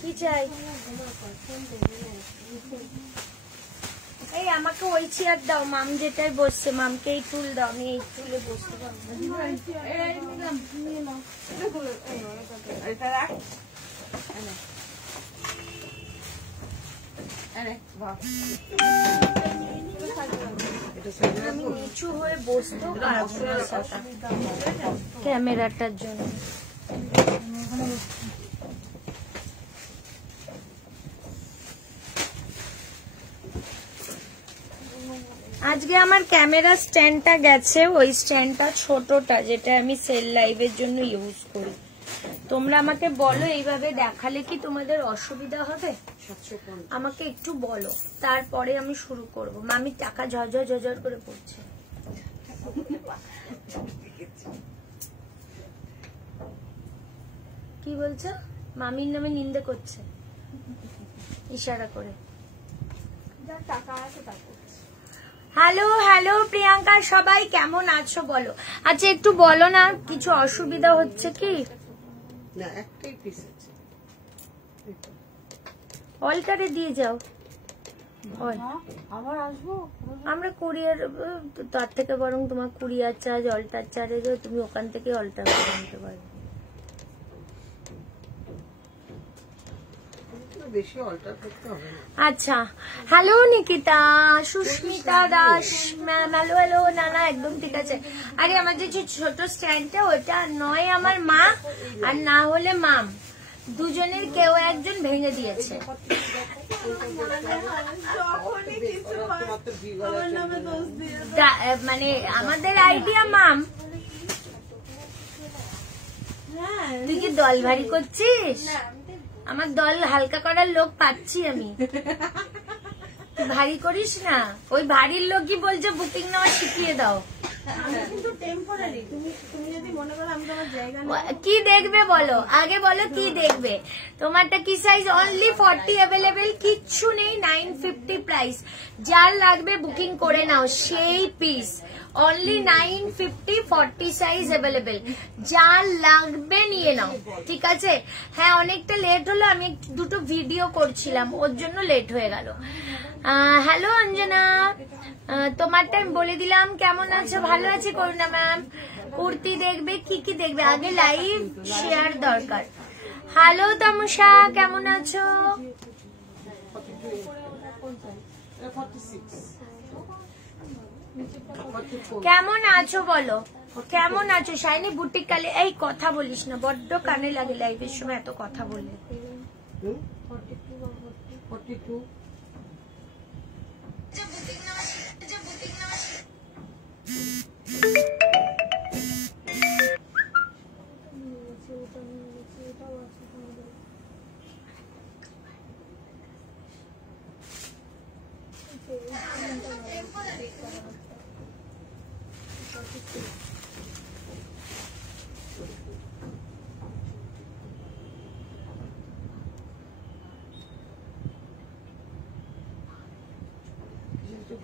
কি চাই? এই আমাকে ওই চেয়ার দাও, মাম যেটাই বসছে, মামকে এই টুল দাও, আমি এই টুলে বসতে পারবো। আমি নিচু হয়ে বসতেও পারবো ক্যামেরাটার জন্য। আজকে আমার ক্যামেরা স্ট্যান্ডটা গেছে, ওই স্ট্যান্ডটা ছোটটা যেটা আমি সেল লাইভের জন্য ইউজ করি। তোমরা আমাকে বলো এইভাবে দেখালে কি তোমাদের অসুবিধা হবে? আমাকে একটু বলো, তারপরে আমি শুরু করব। মামি টাকা ঝরঝর ঝরঝর করে পড়ছে। কি বলছো? মামির নামে নিন্দে করছে ইশারা করে। টাকা আছে তারপর। হ্যালো হ্যালো প্রিয়াঙ্কা, সবাই কেমন আছো বলো। আচ্ছা একটু বলো না, কিছু অসুবিধা হচ্ছে কি? না, একটাই পিস আছে। অলকারে দিয়ে যাও। আবার আসবো আমরা কুরিয়ার, তার থেকে বরং তোমার কুরিয়ার চার্জ, অল্টার চার্জ, তুমি ওখান থেকে অল্টার করে আনতে পারো। বেশি অল্টার করতে হবে না। আচ্ছা, hello Nikita, Susmita Das ma'am, hello hello. না না একদম ঠিক আছে। আরে আমার যে ছোট স্ট্যান্ডটা, ওটা নয় আমার মা আর না হলে মাম, দুজনের কেউ একজন ভেঙে দিয়েছে। মানে আমাদের আইডিয়া মাম। তুই কি দল ভারী করছিস? আমার দল হালকা করার লোক পাচ্ছি আমি। তুই ভারী করিস না। ওই ভারীর লোকই বলছে বুকিং নেওয়া শিখিয়ে দাও। কি দেখবে বলো, আগে বলো কি দেখবে। তোমারটা কি সাইজ? অনলি 40 অ্যাভেলেবেল, কিচ্ছু নেই। 950 প্রাইস। যার লাগবে বুকিং করে নাও, সেই পিস। Only 950, 40 size available. যার লাগবে নিয়ে নাও, ঠিক আছে? হ্যাঁ অনেকটা লেট হলো, আমি দুটো ভিডিও করছিলাম, ওর জন্য লেট হয়ে গেল। হ্যালো অঞ্জনা, তোমারটা আমি বলে দিলাম। কেমন আছো? ভালো আছি করুণা ম্যাম। কুর্তি দেখবে, কি কি দেখবে? আগে লাইভ শেয়ার দরকার। হ্যালো তামুষা, কেমন আছো? কেমন আছো বলো, কেমন আছো? শাইনি বুটিক কালে। এই কথা বলিস না, বড্ড কানে লাগে লাইভের সময় এত কথা বললে। 42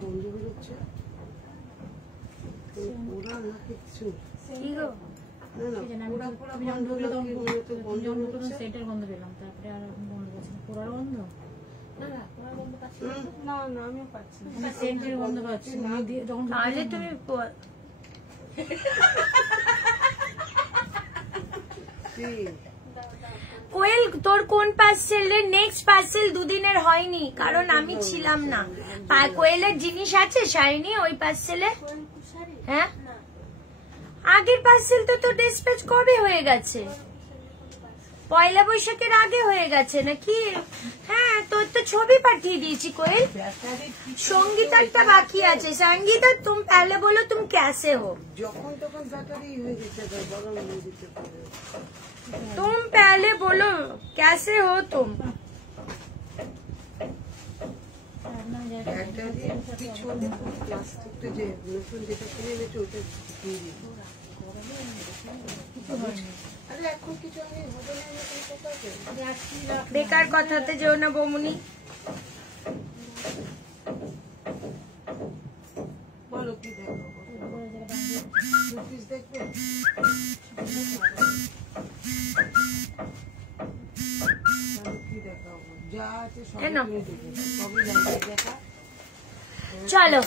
বন্ধ বেরোচ্ছে। ওরা না কিচ্ছু কি গো? সেটার গন্ধ পেলাম, তারপরে আর বন্ধ পাচ্ছি না। পোড়ার গন্ধ না, না আমিও পাচ্ছি না, সেন্টের গন্ধ পাচ্ছি। তাহলে তুমি কোয়েল, তোর কোন পার্সেল রে? নেক্সট পার্সেল দুদিনের হয়নি, কারণ আমি ছিলাম না। কোয়েলের জিনিস আছে শাইনি ওই পার্সেলে? হ্যাঁ, আগের পার্সেল তো তোর ডিসপ্যাচ কবে হয়ে গেছে? পয়লা বৈশাখের আগে হয়ে গেছে নাকি? হ্যাঁ, তোর তো ছবি পাঠিয়ে দিয়েছি কোয়েল। সঙ্গীতারটা বাকি আছে। সঙ্গীতা, তুমি पहले बोलो तुम कैसे हो। যখন তখন ব্যাটারি হয়ে যেতে পারে, বড় হয়ে যেতে পারে। तुम पहले बोलो कैसे हो तुम। প্লাস্টিকটা যে নতুন যেটা কিনে এনেছে ওটা দিয়ে দিই। আরে এখন কিছু আমি হবে না, বেকার কথাতে যেও না বৌমনি। বলো কি দেখো, দেখবে কি দেখো। যা আছে সব কেন? সবই লাগবে দেখা। চলো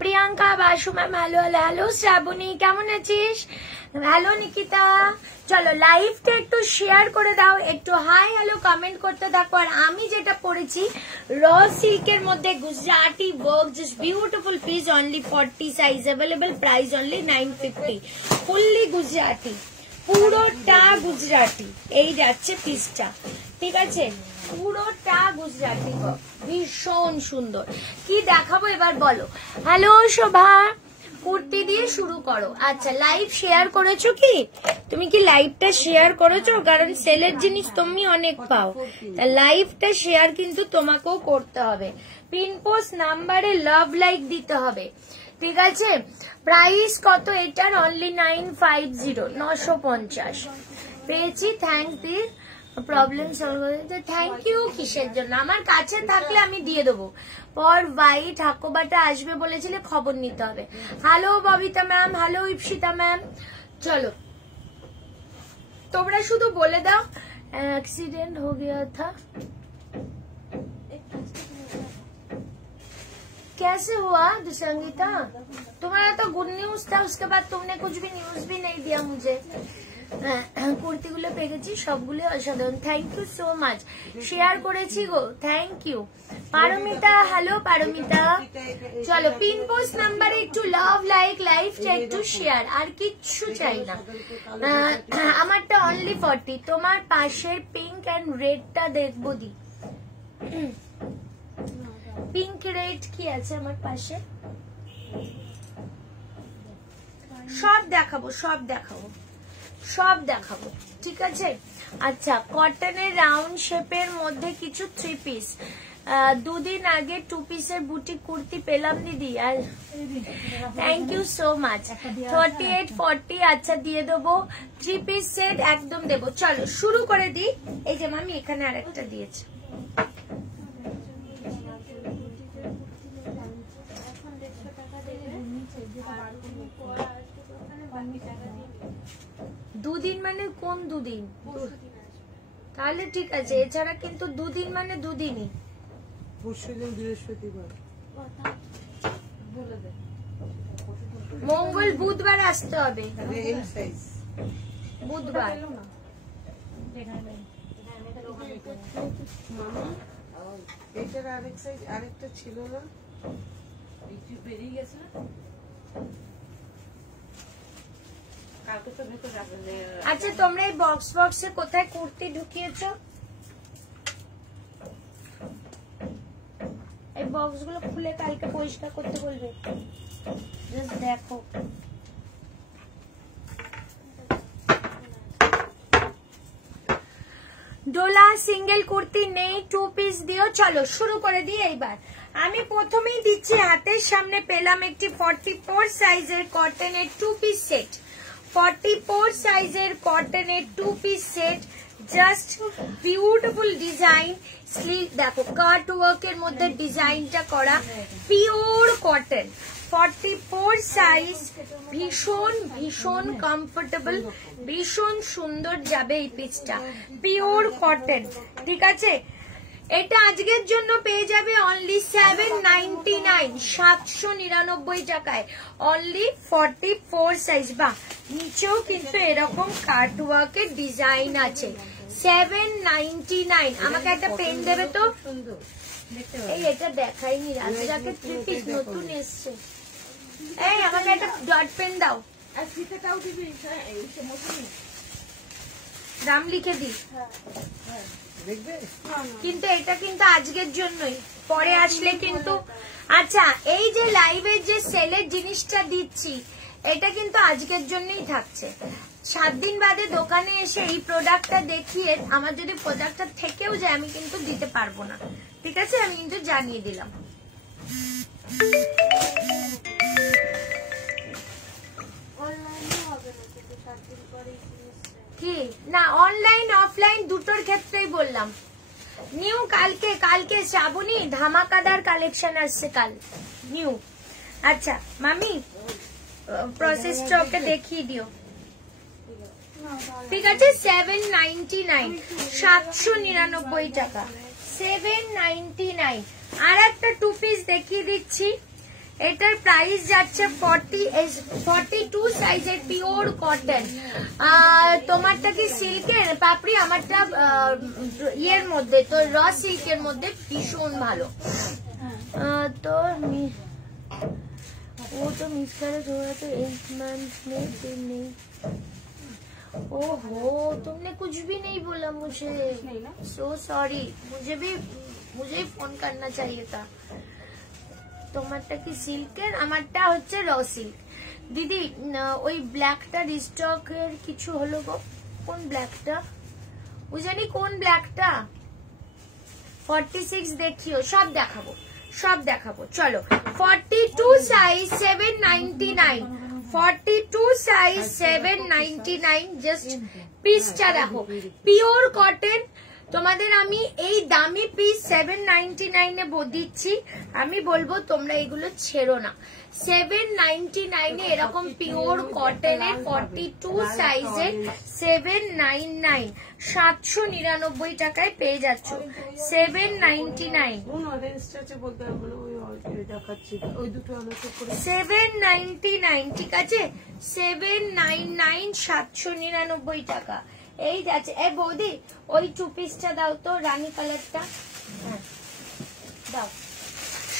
Priyanka Basu ma'am hello hello hello. Shraboni কেমন আছিস? হ্যালো নিকিতা। চলো লাইভটা একটু শেয়ার করে দাও, একটু হাই হ্যালো কমেন্ট করতে থাকো। আর আমি যেটা পরেছি র সিল্কের মধ্যে Gujarati work, just beautiful piece, only 40 size available, price only 950, fully Gujarati, পুরোটা গুজরাটি। এই যাচ্ছে পিসটা, ঠিক আছে, পুরোটা গুজরাটি ওয়ার্ক, ভীষণ সুন্দর। কি দেখাবো এবার বলো? হ্যালো শোভা, কুর্তি দিয়ে শুরু করো। আচ্ছা লাইভ শেয়ার করেছো কি? তুমি কি লাইভটা শেয়ার করেছো? কারণ সেলের জিনিস তুমি অনেক পাও, তা লাইভটা শেয়ার কিন্তু তোমাকেও করতে হবে। পিন পোস্ট নাম্বারে লাভ লাইক দিতে হবে, ঠিক আছে। প্রাইস কত এটার? অনলি 950, 950 পেয়েছি। থ্যাংক দি প্রবলেম সলভ হয়েছে, থ্যাংক ইউ। কিসের জন্য? আমার কাছে থাকলে আমি দিয়ে দেবো। পর হোয়াইট হাকোবাটা আসবে বলেছিলে, খবর নিতে হবে। Hello Babita ma'am, hello Ipsita ma'am. চলো তোমরা শুধু বলে দাও एक्सीडेंट हो गया था, कैसे हुआ दुसंगीता? तुम्हारा तो गुड न्यूज था, उसके बाद तुमने कुछ भी न्यूज भी नहीं दिया मुझे। কুর্তিগুলো পেয়েছি সবগুলো অসাধারণ, thank you so much. Share করেছি গো, thank you. Paromita hello Paromita. চলো পিন পোস্ট নাম্বারে একটু লাভ লাইক, লাইভটা একটু শেয়ার, আর কিচ্ছু চাই না। আমারটা অনলি 40, তোমার পাশের পিঙ্ক এন্ড রেডটা দেখবো দি। পিঙ্ক রেড কি আছে আমার পাশে? সব দেখাবো, সব দেখাবো, সব দেখাবো, ঠিক আছে। আচ্ছা কটনের রাউন্ড শেপের মধ্যে কিছু 3 পিস, দুদিন আগে 2 পিসের বুটিক কুর্তি পেলাম দিদি, আর থ্যাংক ইউ সো মাচ। 38, 40 আচ্ছা দিয়ে দেবো। 3 পিস সেট একদম দেবো। চলো শুরু করে দিই। এই যে মামি এখানে আরেকটা দিয়েছে, দুদিন মানে কোন দুদিন? তাহলে ঠিক আছে, এছাড়া কিন্তু দুদিন মানে দুদিনই। পরশুদিন বৃহস্পতিবার, মঙ্গল বুধবার আসতে হবে, এম সাইজ বুধবার। এটার আরেক সাইজ, আরেকটা ছিল না, বেরিয়ে গেছে না। আচ্ছা তোমরা এই বক্স বক্সে কোথায় কুর্তি ঢুকিয়েছো? এই বক্স গুলো খুলে কালকে পরিষ্কার করতে বলবে, জাস্ট দেখো। ডোলা সিঙ্গেল কুর্তি নেই, 2 পিস দিও। চলো শুরু করে দিই। এইবার আমি প্রথমেই দিচ্ছি, হাতের সামনে পেলাম একটি 44 সাইজের কটনের 2 পিস সেট, 44 সাইজের কটনের 2 piece set, just beautiful design. Sleeve দেখো, কাট ওয়ার্কের মধ্যে ডিজাইনটা করা, পিওর কটন, 44 সাইজ, ভীষণ ভীষণ কমফোর্টেবল, ভীষণ সুন্দর যাবে এই পিসটা, পিওর কটন, ঠিক আছে। এটা আজকের জন্য পেয়ে যাবে অনলি 799, 799 টাকায়, অনলি 44 সাইজ। বা নিচেও কিন্তু এরকম কাট ওয়ার্কের ডিজাইন আছে, 799। আমাকে একটা পেন দেবে তো? এই এটা দেখাইনি, রাজাকে 3 পিস নতুন এসছে। এই আমাকে একটা ডট পেন দাও, আর ফিতেটাও দিবি, দাম লিখে দিই। দেখবে কিন্তু এটা কিন্তু আজকের জন্যই, পরে আসলে কিন্তু। আচ্ছা এই যে লাইভের যে সেলের জিনিসটা দিচ্ছি, এটা কিন্তু আজকের জন্যই থাকছে। 7 দিন বাদে দোকানে এসে এই প্রোডাক্টটা দেখিয়ে আমার যদি প্রোডাক্টটা থেকেও যায় আমি কিন্তু দিতে পারবো না, ঠিক আছে, আমি কিন্তু জানিয়ে দিলাম। কি না অনলাইন অফলাইন দুটোর ক্ষেত্রেই বললাম। নিউ কালকে শ্রাবণী ধামাকাদার কালেকশন আসছে কাল নিউ। আচ্ছা মামি প্রসেসটা ওকে দেখিয়ে দিও। ঠিক আছে 799, 799 টাকা, 799। আর একটা 2 পিস দেখিয়ে দিচ্ছি, এটার প্রাইস যাচ্ছে 42 সাইজের পিওর কটন। তোমারটা কি সিল্কের পাপড়ি, আমারটা ইয়ের মধ্যে, তো র সিল্কের মধ্যে ভীষণ ভালো। तो वो तो मिस करे थोड़ा, तो 8 मंथ में फिर नहीं। ओहो, तुमने कुछ भी नहीं बोला मुझे, सो सॉरी। मुझे ही फोन करना चाहिए था। তোমারটা কি সিল্কের, আমারটা হচ্ছে র সিল্ক। দিদি ওই ব্ল্যাকটা রিস্টকের কিছু হলো গো, কোন ব্ল্যাকটা বুঝানি, কোন ব্ল্যাকটা 46 দেখিও, সব দেখাবো চলো। 42 সাইজ 799, 42 সাইজ 799। জাস্ট পিসটা দেখো, পিওর কটন। তোমাদের আমি এই দামি পিস 799 এ দিচ্ছি, আমি বলবো তোমরা এগুলো ছেড়ো না। 799 এ এরকম পিওর কটনের 42 সাইজের 799, 799 টাকায় পেয়ে যাচ্ছ। 799, 799, ঠিক আছে 799, 799 টাকা। এই যাচ্ছে। এ বৌদি ওই 2 পিসটা দাও তো, রানী কালারটা দাও।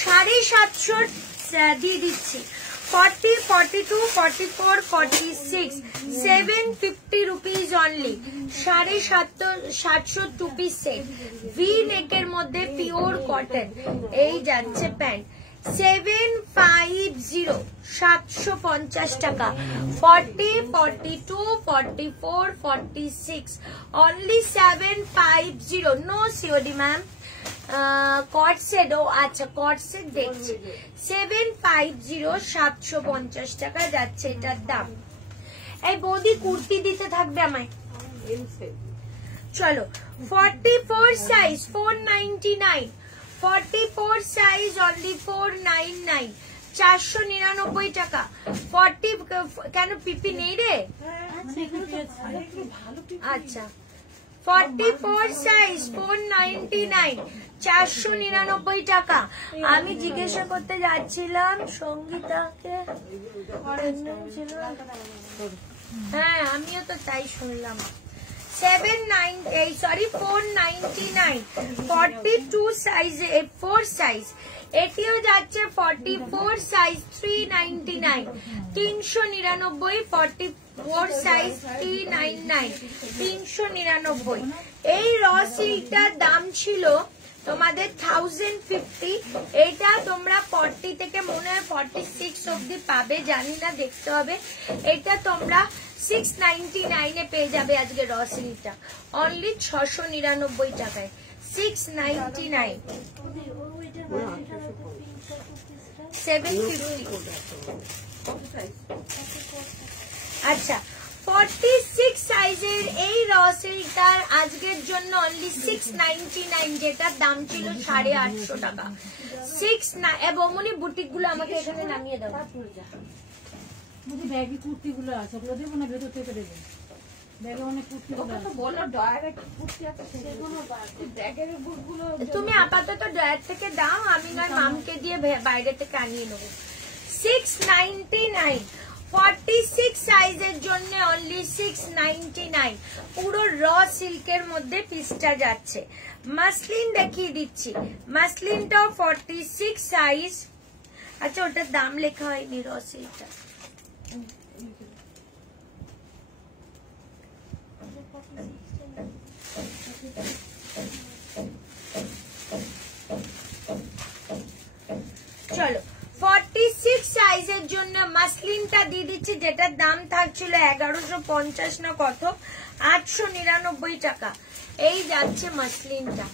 750 দিয়ে দিচ্ছি। 40, 42, 44, 46, 750 rupees only. 750 2 piece set, V নেকের মধ্যে পিওর কটন। এই যাচ্ছে প্যান্ট 750, 750 টাকা। 40, 42, 44, 46 only 750। No COD ma'am. Cot set, ও আচ্ছা কট সেট দেখছি। 750, 750 টাকা যাচ্ছে এটার দাম। এই বৌদি কুর্তি দিতে থাকবে আমায়, চলো। 44 সাইজ 499, 44 সাইজ অনলি 499, 499 টাকা। 40 কেন পিপি নেই রে? আচ্ছা 44 সাইজ 499, 499 টাকা। আমি জিজ্ঞাসা করতে যাচ্ছিলাম সঙ্গীতাকে, হ্যাঁ আমিও তো তাই শুনলাম। 499, 42 সাইজ 4 সাইজ। এটিও যাচ্ছে 44 সাইজ 399, 399, 44 সাইজ 399, 399। এই র সিল্কটার দাম ছিল তোমাদের 1050, এটা তোমরা 40 থেকে মনে হয় 46 অব্দি পাবে, জানি না, দেখতে হবে। এটা তোমরা 699 এ পেয়ে যাবে আজকে র সিল্কটা, অনলি 699 টাকায়। 699, 750। আচ্ছা 46 সাইজের এই র সিল্কটার আজকের জন্য অনলি 699, যেটার দাম ছিল 850 টাকা। 69 এবং মনি বুটিক গুলো আমাকে এখানে নামিয়ে দাও। ব্যাগি কুর্তি গুলো আছে, ওগুলো দেবো না ভেতর থেকে দেবো? ব্যাগে অনেক কুর্তি বলো, ডাইরেক্ট কুর্তি আছে সেগুলো, ব্যাগের বুটগুলো তুমি আপাতত ডয়ার থেকে দাও, আমি না মামকে দিয়ে বাইরে থেকে আনিয়ে নেবো। 699, 46 সাইজের জন্য অনলি 699। পুরো র সিল্কের মধ্যে পিসটা যাচ্ছে। মাসলিন দেখিয়ে দিচ্ছি, মাসলিনটাও 46 সাইজ। আচ্ছা ওটার দাম লেখা হয়নি র সিল্কটা। চলো 46 সাইজের জন্য মাসলিনটা দিয়ে দিচ্ছি, যেটার দাম থাকছিল 1150 না কত, 899 টাকা। এই যাচ্ছে মাসলিনটা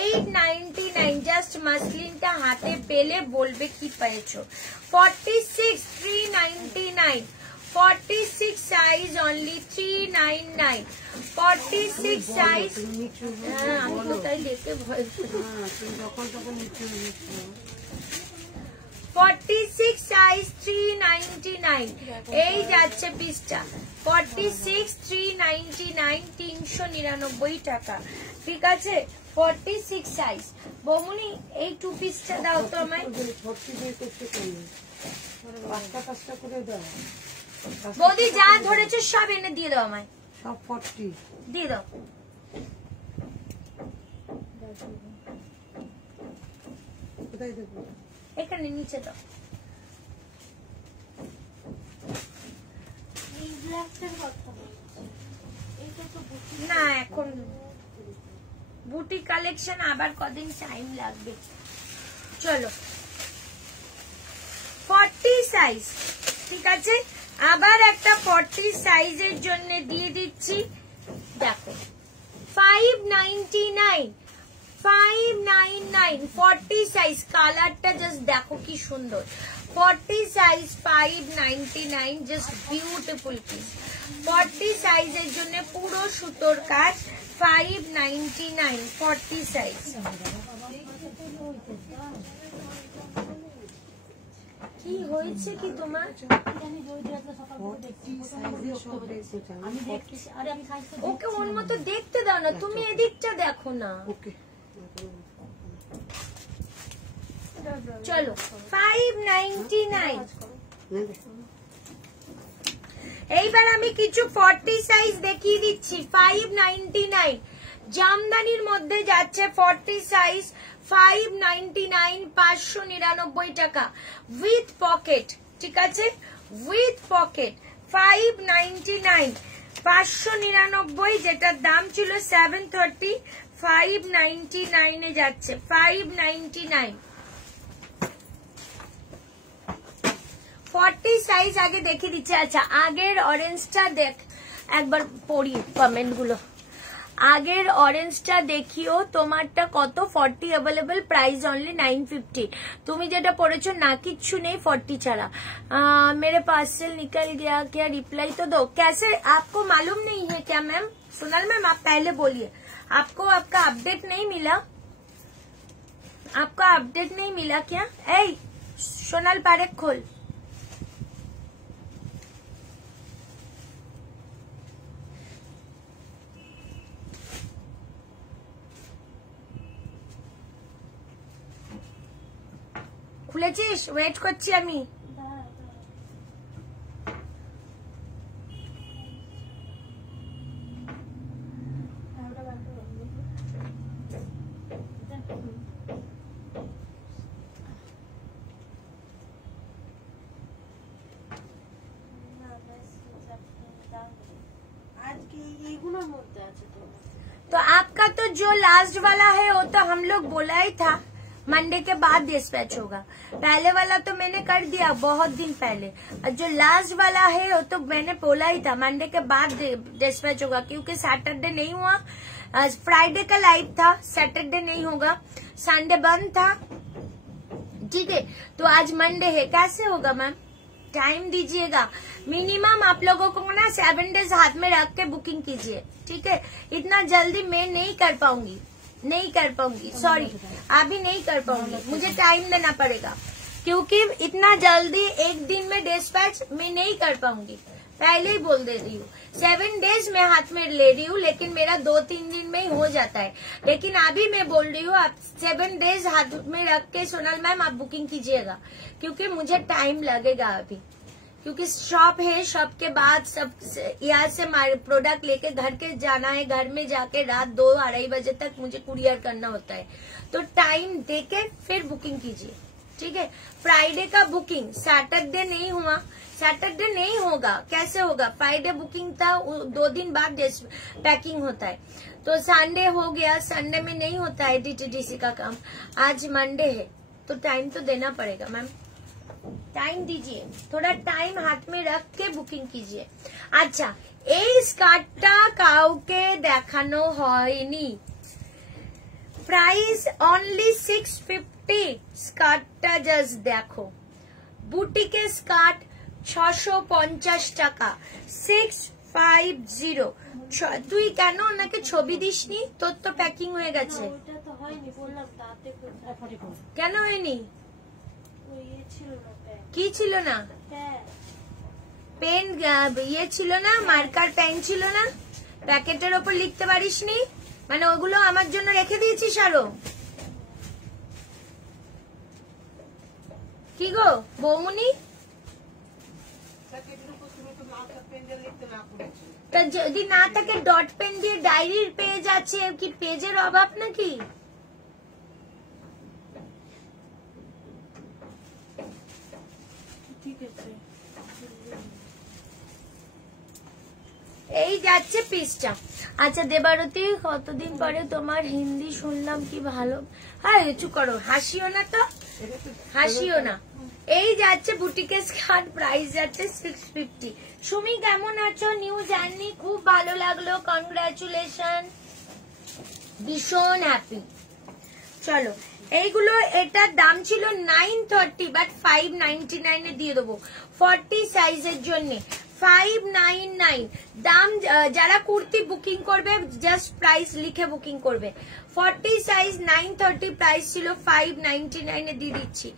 899, জাস্ট মাসলিনটা হাতে পেলে বলবে কি পেয়েছো। 46, 399, 46 সাইজ অনলি 399, 46 সাইজ। হ্যাঁ আমি তো তাই দেখে ভয়। 46 সাইজ 399 এই যাচ্ছে পিসটা 46 399 399 টাকা। ঠিক আছে 46 সাইজ। বমুনি এই 2 পিসটা দাও তো আমায়। বৌদি যা ধরেছো সব এনে দিয়ে দাও আমায়, সব 40 দিয়ে দাও। কোথায় দেবো? এখানে নিচে দাও। না এখন বুটি কালেকশন আবার কদিন টাইম লাগবে। চলো 40 সাইজ। ঠিক আছে আবার একটা 40 সাইজের জন্য দিয়ে দিচ্ছি। দেখো 599 599 40 সাইজ। কালারটা জাস্ট দেখো কি সুন্দর। 40 সাইজ 599 জাস্ট বিউটিফুল পিস। 40 সাইজের জন্য পুরো সুতোর কাজ 599 40 সাইজ। কি হয়েছে কি তোমার? ওকে ওর মতো দেখতে দাও না, তুমি এদিকটা দেখো না। চলো 599। এইবার আমি কিছু 40 সাইজ দেখিয়ে দিচ্ছি। 599 জামদানির মধ্যে যাচ্ছে 40 সাইজ 599 599 টাকা উইথ পকেট। ঠিক আছে উইথ পকেট 599 599 যেটার দাম ছিল 730 599 এ যাচ্ছে 599। 40 সাইজ আগে দেখিয়ে দিচ্ছে। আচ্ছা আগের অরেঞ্জটা দেখ একবার পড়ি কমেন্ট গুলো। আগের অরেঞ্জটা দেখিও তোমারটা কত? 40 अवेलेबल प्राइस ओनली 950। তুমি যেটা পড়েছো না কিচ্ছু নেই 40 ছাড়া। मेरे पार्सल निकल गया क्या? रिप्लाई तो दो। कैसे आपको मालूम नहीं है क्या मैम? सोनल मैम आप पहले बोलिए। आपको आपका अपडेट नहीं मिला? आपका अपडेट नहीं मिला क्या? ए सोनल पारेख खोल। খুলেছিস? ওয়েট করছি আমি। तो आपका तो जो लास्ट वाला है वो तो हम लोग बोला ही था मंडे के बाद डिस्पैच होगा। पहले वाला तो मैंने कर दिया बहुत दिन पहले, और जो लास्ट वाला है वो तो मैंने बोला ही था मंडे के बाद डिस्पैच होगा, क्योंकि सैटरडे नहीं हुआ। फ्राइडे का लाइव था, सैटरडे नहीं होगा, संडे बंद था। ठीक है तो आज मंडे है, कैसे होगा मैम? टाइम दीजिएगा। मिनिमम आप लोगों को ना 7 डेज हाथ में रख के बुकिंग कीजिए। ठीक है इतना जल्दी मैं नहीं कर पाऊंगी, नहीं कर पाऊंगी, सॉरी अभी नहीं कर पाऊंगी, मुझे टाइम देना पड़ेगा, क्योंकि इतना जल्दी एक दिन में डिस्पैच मैं नहीं कर पाऊंगी। पहले ही बोल दे रही हूँ 7 डेज मैं हाथ में ले रही हूँ, लेकिन मेरा 2-3 दिन में ही हो जाता है। लेकिन अभी मैं बोल रही हूँ आप 7 डेज हाथ में रख के सोनल मैम आप बुकिंग कीजिएगा, क्योंकि मुझे टाइम लगेगा अभी, क्योंकि शॉप है, शॉप के बाद सब यहाँ से प्रोडक्ट लेके घर के जाना है, घर में जाके रात 2-2:30 बजे तक मुझे कुरियर करना होता है, तो टाइम देके फिर बुकिंग कीजिए। ठीक है फ्राइडे का बुकिंग, सैटरडे नहीं हुआ, सैटरडे नहीं होगा, कैसे होगा? फ्राइडे बुकिंग था, 2 दिन बाद पैकिंग होता है, तो संडे हो गया, संडे में नहीं होता है DTDC का काम। आज मंडे है तो टाइम तो देना पड़ेगा मैम, टाइम दीजिए, थोड़ा टाइम हाथ में रख के बुकिंग कीजिए। अच्छा এই স্কার্টটা কাউকে দেখানো হয়নি, প্রাইস অনলি 650। স্কার্টটা জাস্ট দেখো, বুটিকে স্কার্ট 650 টাকা 650। তুই কেন ওনাকে ছবি দিসনি? তোর তো প্যাকিং হয়ে গেছে। কেন হয়নি? কি ছিল না? পেন ইয়ে ছিল না, মার্কার পেন ছিল না, প্যাকেটের ওপর লিখতে পারিসনি, মানে ওগুলো আমার জন্য রেখে দিয়েছিস আরো? কি গো বৌমনি, তা যদি না থাকে ডট পেন দিয়ে ডায়েরির পেজ আছে, কি পেজের অভাব নাকি? ঠিক আছে, এই যাচ্ছে পিসটা। আচ্ছা দেবারতী, কতদিন পরে তোমার হিন্দি শুনলাম, কি ভালো। হ্যাঁ চুপ করো, হাসিও না তো, হাসিও না। এই যাচ্ছে বুটিকের স্কার্ট, প্রাইস যাচ্ছে 650। সুমি কেমন আছো? নিউ জার্নি, খুব ভালো লাগলো, কনগ্রাচুলেশন, ভীষণ হ্যাপি। চলো এইগুলো, এটার দাম ছিল 930, বাট 599 এ দিয়ে দেবো 40 সাইজের জন্য। 599 দাম। যারা কুর্তি বুকিং করবে জাস্ট প্রাইস লিখে বুকিং করবে। 40 সাইজ 930, প্রাইস ছিল 599 এ দিয়ে দিচ্ছি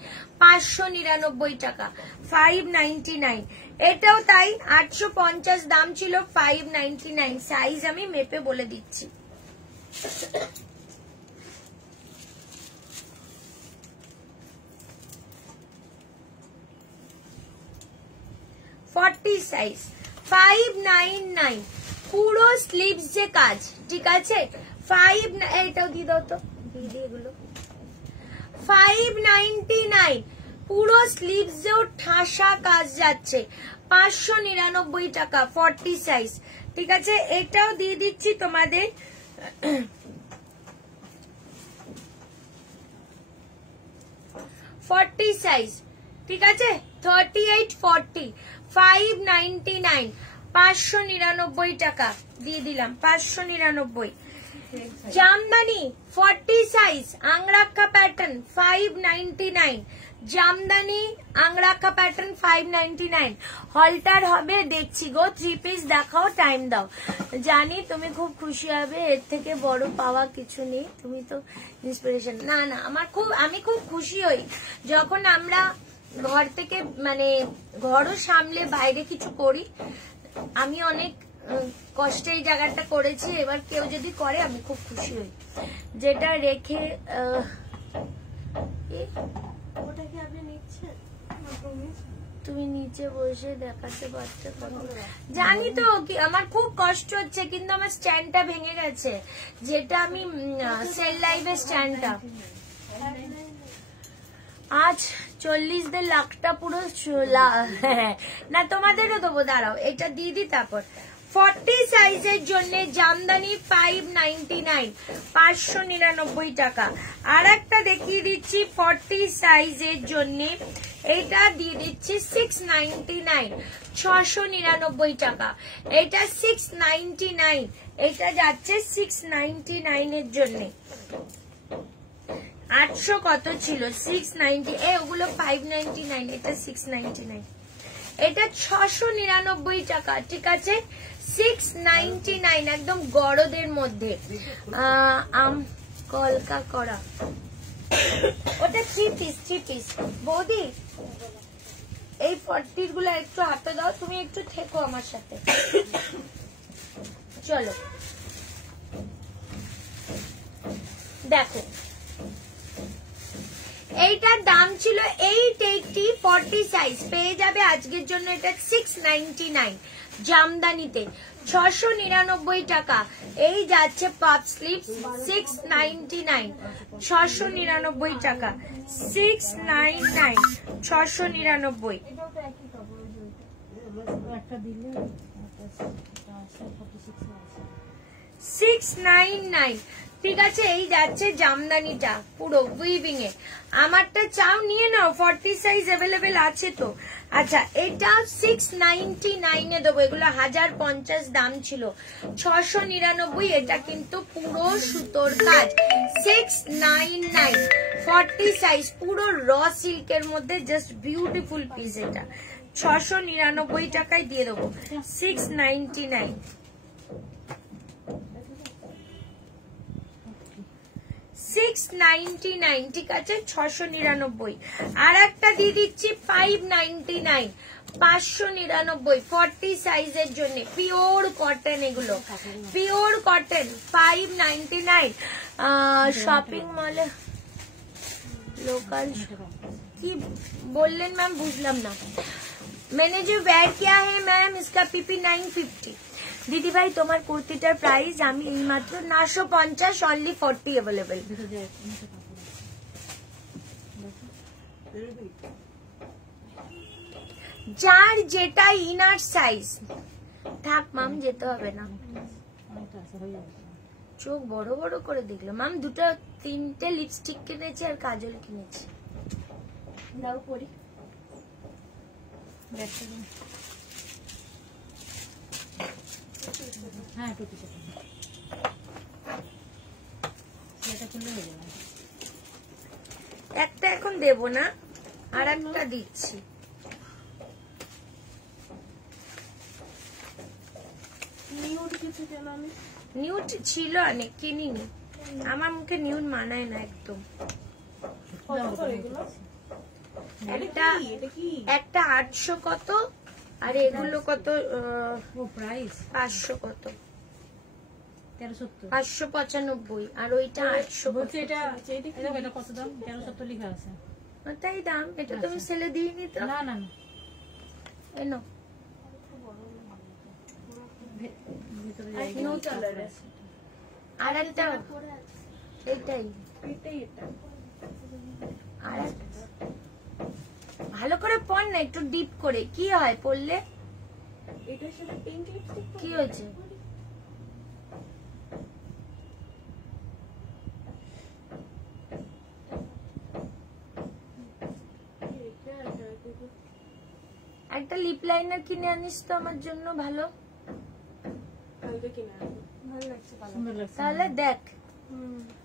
599 টাকা, 599। এটাও তাই, 850 দাম ছিল, 599। সাইজ আমি মেপে বলে দিচ্ছি। সাইজ 599, পুরো স্লিভস যে কাজ, ঠিক আছে। 5, এটাও দিয়ে দাও তো, দিয়ে এগুলো 599, পুরো স্লিভস যেও ঠাসা কাজ যাচ্ছে 599 টাকা, 40 সাইজ, ঠিক আছে। এটাও দিয়ে দিচ্ছি তোমাদের 40 সাইজ, ঠিক আছে। 38, 40, 599, 599 টাকা দিয়ে দিলাম, 599। Jamdani 40 size, angrakha pattern 599, Jamdani angrakha pattern 599। Halter হবে দেখছি গো, 3 পিস দেখাও, টাইম দাও। জানি তুমি খুব খুশি হবে, এর থেকে বড় পাওয়া কিছু নেই, তুমি তো ইন্সপিরেশন। না না, আমি খুব খুশি হই যখন আমরা ঘর থেকে, মানে ঘরও সামলে বাইরে কিছু করি। আমি অনেক কষ্টে এই জায়গাটা করেছি, এবার কেউ যদি করে আমি খুব খুশি হই। যেটা রেখে ওটাকে আপনি নিচ্ছেন, তুমি নিচে বসে দেখাতে পারতে পারো। জানি তো কি আমার খুব কষ্ট হচ্ছে, কিন্তু আমার স্ট্যান্ডটা ভেঙে গেছে, যেটা আমি সেল লাইভের স্ট্যান্ডটা। আজ 40 লাখটা পুরো না, তোমাদেরও দেবো, দাঁড়াও এটা দিয়ে দিই তারপর। 40 সাইজের জন্য জামদানি 599, 599 টাকা। আর একটা দেখিয়ে দিচ্ছি 40 সাইজের জন্য, এটা দিয়ে দিচ্ছি 699, 699 টাকা। এটা 699, এটা যাচ্ছে 699 এর জন্য। 800 কত ছিল, 690, ওগুলো 599, এটা 699, এটা 699 টাকা, ঠিক আছে। 699, একদম গড়দের মধ্যে। কলকা করা, ওটা 3 পিস। বৌদি এই 40 গুলো একটু হাতে দাও, তুমি একটু থেকো আমার সাথে। চলো দেখো, এইটার দাম ছিল 880, 40 সাইজ পেয়ে যাবে আজকের জন্য, এটা 699 জামদানিতে, 699 টাকা। এই যাচ্ছে পাপ স্লিভ 699, 699 টাকা, 699, 699। একটা দিলে 699, ঠিক আছে। এই যাচ্ছে জামদানিটা পুরো উইভিং এ। আমারটা চাও নিয়ে নাও, 40 সাইজ অ্যাভেলেবেল আছে তো। আচ্ছা, এটা 699 এ দেবো, এগুলো 1050 দাম ছিল, 699। এটা কিন্তু পুরো সুতোর কাজ, 699, 40 সাইজ, পুরো র সিল্কের মধ্যে, জাস্ট বিউটিফুল পিস। এটা 699 টাকায় দিয়ে দেবো, 699। 699, ঠিক আছে, 699। আর একটা দিয়ে দিচ্ছি 599, 599, 40 সাইজের জন্য, পিওর কটন, এগুলো পিওর কটন, 599। শপিং মলে लोकल की बोलें मैम बुझलम ना। मैंने जो वेयर किया है मैम इसका पीपी 950। दीदी भाई तुम्हार कुर्तीटार प्राइस आमी এই মাত্র 950, অনলি 40 अवेलेबल। যার যেটা ইনার সাইজ থাক মাম, যেতে হবে না। চোখ বড় বড় করে দেখলো মাম। দুটো তিনটে লিপস্টিক কিনেছি আর কাজল কিনেছি। দাও পরি। একটা এখন দেব না, আর একটা দিচ্ছি। নিউড ছিল অনেক, কিনিনি, আমার মুখে নিউড মানায় না একদম। একটা 800 কত, আর এগুলো কত, 500 কত, 595, আর ওইটা 800। তাই দাম, এটা তুমি সেলে দিইনি তো? না না, এনো আর একটা, এইটাই ভালো করে পর না, একটু ডিপ করে। কি হয় পরলে? কি হয়েছে? একটা লিপ লাইনার কিনে আনিস তো আমার জন্য, ভালো। তাহলে দেখ,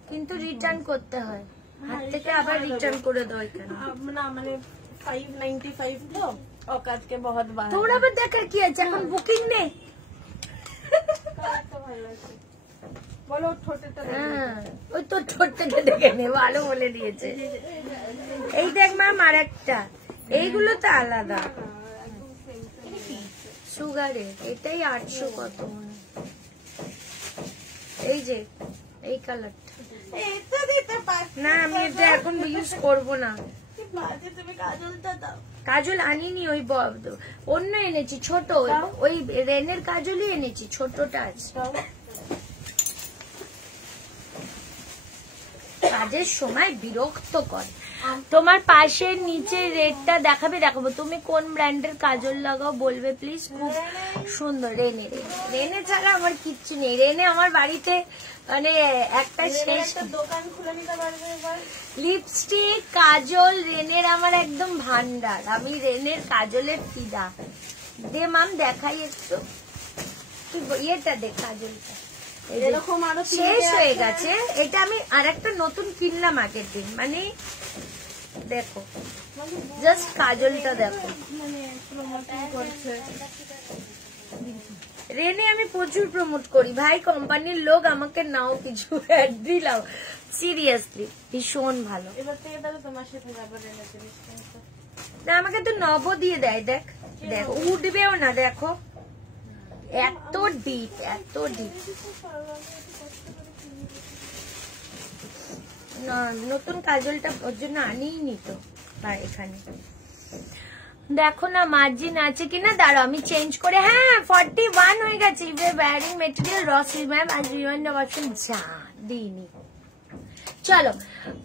কিন্তু রিটার্ন করতে হয়, হাত থেকে আবার রিটার্ন করে দাও এখানে। না মানে 595 তো औकात के बहुत बाहर। তোর আবার দেখার কি আছে, এখন বুকিং নেই। বলো ঠোঁটেটা, ওই তো ঠোঁটটা দেখে নে, ভালো বলে দিয়েছে। এই দেখ ম্যাম, আর একটা, এইগুলো তো আলাদা সুগারে, এটাই 800 কত। এই যে এই কালারটা, না আমি এটা এখন ইউজ করবো না। তুমি কাজলটা দাও। কাজল আনিনি, ওই অন্য এনেছি, ছোট, ওই রেনের কাজলই এনেছি, ছোটটা আছে। কাজের সময় বিরক্ত কর। তোমার পাশের নিচে রেটটা দেখাবে, দেখাবো। তুমি কোন ব্র্যান্ডের কাজল লাগাও বলবে প্লিজ, খুব সুন্দর। রেনে, রেনে ছাড়া আমার কিচ্ছু নেই। রেনে আমার বাড়িতে মানে একটা শেষ দোকান খুলে নিতে পারবে। লিপস্টিক, কাজল, রেনের আমার একদম ভান্ডার। আমি রেনের কাজলের ফিদা। দে মাম, দেখাই একটু, ইয়েটা দে, কাজলটা এরকম আরো শেষ হয়ে গেছে। এটা আমি আর একটা নতুন কিনলাম আগের দিন, মানে দেখো জাস্ট কাজলটা দেখো। রেনে আমি প্রচুর প্রমোট করি ভাই, কোম্পানির লোক আমাকে নাও, কিছু অ্যাড দিলাও, সিরিয়াসলি ভীষণ ভালো। এবার থেকে তাহলে তোমার সাথে যাবো রেনে জিনিস। না আমাকে তো নব দিয়ে দেয়, দেখ দেখ, উঠবেও না, দেখো এত ডিপ, এত ডিপ। না নতুন কাজলটা ওর জন্য আনিই নি তো এখানে। দেখো না মার্জিন আছে কিনা, দাঁড়াও আমি চেঞ্জ করে। হ্যাঁ 41 হয়ে গেছে। ওয়্যারিং মেটেরিয়াল রসি ম্যাম, আজ রিমাইন্ডার অপশন যা দিইনি। চলো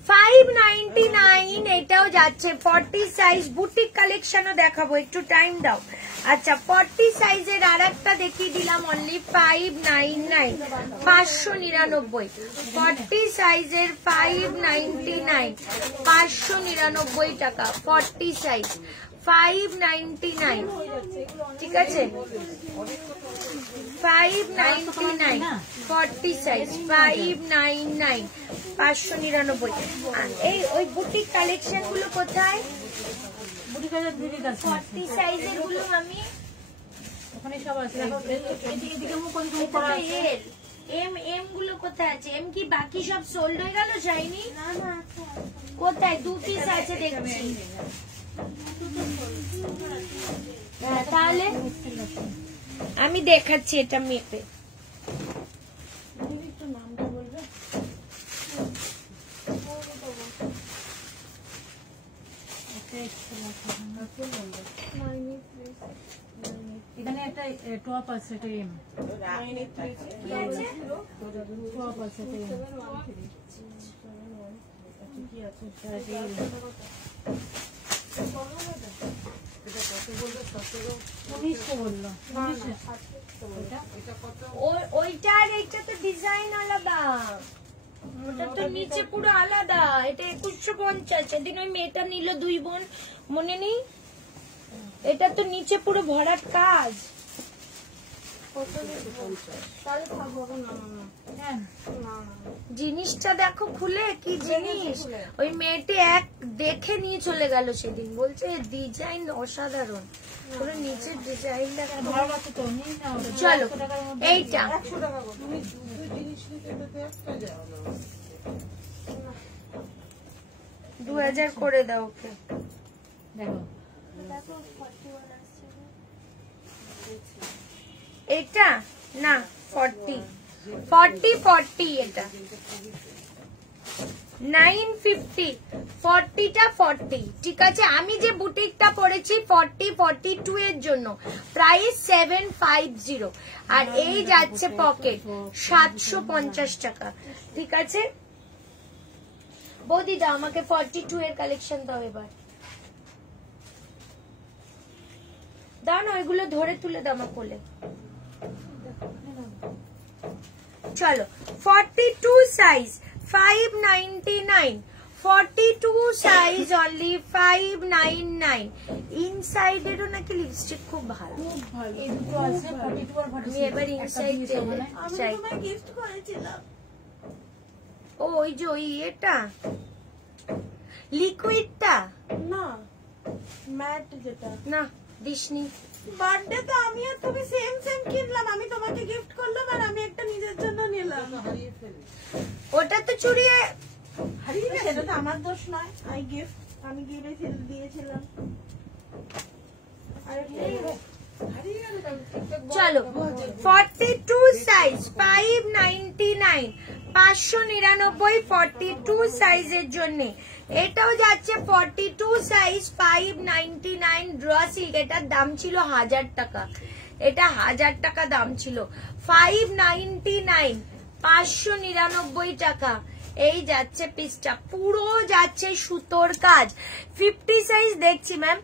599, এটাও যাচ্ছে। 40 সাইজ বুটিক কালেকশনও দেখাবো, একটু টাইম দাও। আচ্ছা 40 সাইজের আর একটা দেখিয়ে দিলাম, অনলি 599, 599। 40 সাইজের 599, 599 টাকা। 40 সাইজ 599, ঠিক আছে 599, 40 সাইজ 599, 599। এই ওই বুটিক কালেকশন গুলো কোথায়? 40 সাইজের গুলো আমি ওখানে সব আছে। এম এম গুলো কোথায় আছে? এম কি বাকি সব সোল্ড হয়ে গেল? যায়নি? কোথায়? 2 পিস আছে দেখছি। হ্যাঁ, তাহলে আমি দেখাচ্ছি এটা মেপে। একটু নামটা বলবে? এখানে একটা টপ আছে, এটা এম টপ আছে, কি আছে? ওইটা আর এইটা তো ডিজাইন আলাদা, ওটা তো নিচে পুরো আলাদা। এটা 2150। সেদিন ওই মেয়েটা নিল 2 বোন, মনে নেই? এটা তো নিচে পুরো ভরাট কাজ। জিনিসটা দেখো খুলে, কি জিনিস! ওই মেয়েটি এক দেখে নিয়ে চলে গেল সেদিন, বলছে ডিজাইন অসাধারণ, পুরো নিচের ডিজাইন দেখো। চলো এইটা 2000 করে দাও ওকে। দেখো এটা না 40 এটা 950, 40টা 40। ঠিক আছে, আমি যে বুটিকটা পড়েছি 42 এর জন্য প্রাইস 750, আর এই যাচ্ছে পকেট 750 টাকা। ঠিক আছে বৌদি, দাও আমাকে 42 এর কালেকশন দাও এবার। দাও না, ওইগুলো ধরে তুলে দাও আমার কোলে। চলো 42 সাইজ 599, 42 সাইজ অনলি 599। ইনসাইডেরও নাকি লিপস্টিক খুব ভালো। আমি এবার ইনসাইড চাই। ও ওই যে ওই এটা লিকুইডটা না, ম্যাট যেটা না দিসনি। বার্থডে তো আমি আর তুমি সেম কিনলাম, আমি তোমাকে গিফট করলাম আর আমি একটা নিজের জন্য নিলাম। ওটা তো চুরি হারিয়ে গেছে, সেটা তো আমার দোষ নয়। আমি গিয়ে দিয়েছিলাম। চলো 42 সাইজ 599, 599 42 সাইজের জন্য। এটাও যাচ্ছে 42 সাইজ 599 ড্র সিল্ক। এটার দাম ছিল 1000 টাকা, এটা 1000 টাকা দাম ছিল। 599, 599 টাকা। এই যাচ্ছে পিসটা, পুরো যাচ্ছে সুতোর কাজ। 50 সাইজ দেখছি ম্যাম।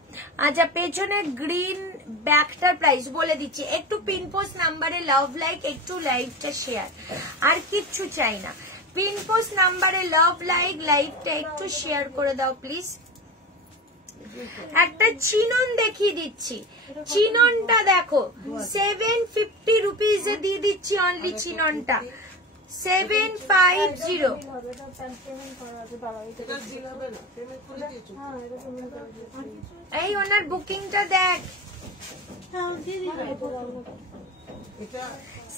আচ্ছা, পেছনে গ্রিন ব্যাগটার প্রাইস বলে দিচ্ছি। একটু পিনপোস্ট নাম্বারে লাভ লাইক, একটু লাইভটা শেয়ার, আর কিচ্ছু চাই না। পিনপোস্ট নাম্বারে লাভ লাইক, লাইভটা একটু শেয়ার করে দাও প্লিজ। একটা চিনন দেখিয়ে দিচ্ছি, চিননটা দেখো 750 রুপিজে দিয়ে দিচ্ছি অনলি। চিননটা 750। এই ওনার বুকিংটা দেখ,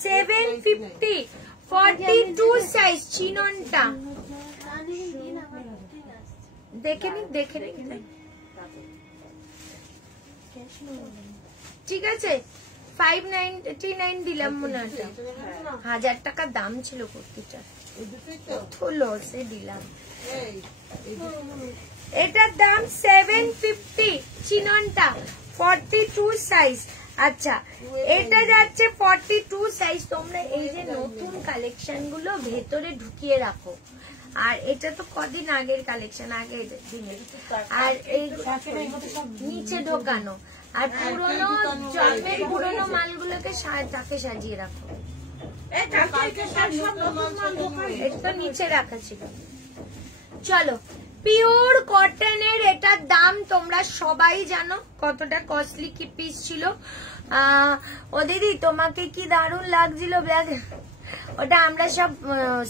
750, 42 সাইজ চিননটা। দেখে নি ঠিক আছে। 599 দিলাম মনে হয়, 1000 টাকা দাম ছিল কুর্তিটা, লসে দিলাম। এটার দাম 750, চিননটা 42 সাইজ। আচ্ছা, এটা যাচ্ছে 42 সাইজ। তোমরা এই যে নতুন কালেকশন গুলো ভেতরে ঢুকিয়ে রাখো, আর এটা তো কদিন আগের কালেকশন, আগের দিনের, আর এই নিচে ঢোকানো, আর পুরোনো জবের পুরোনো মালগুলোকে তাকে সাজিয়ে রাখো। এটা তো নিচে রাখা ছিল। চলো, পিওর কটনের এটার দাম তোমরা সবাই জানো কতটা কস্টলি কি পিস ছিল। ও দিদি তোমাকে কি দারুণ লাগছিল ব্যাগ, ওটা আমরা সব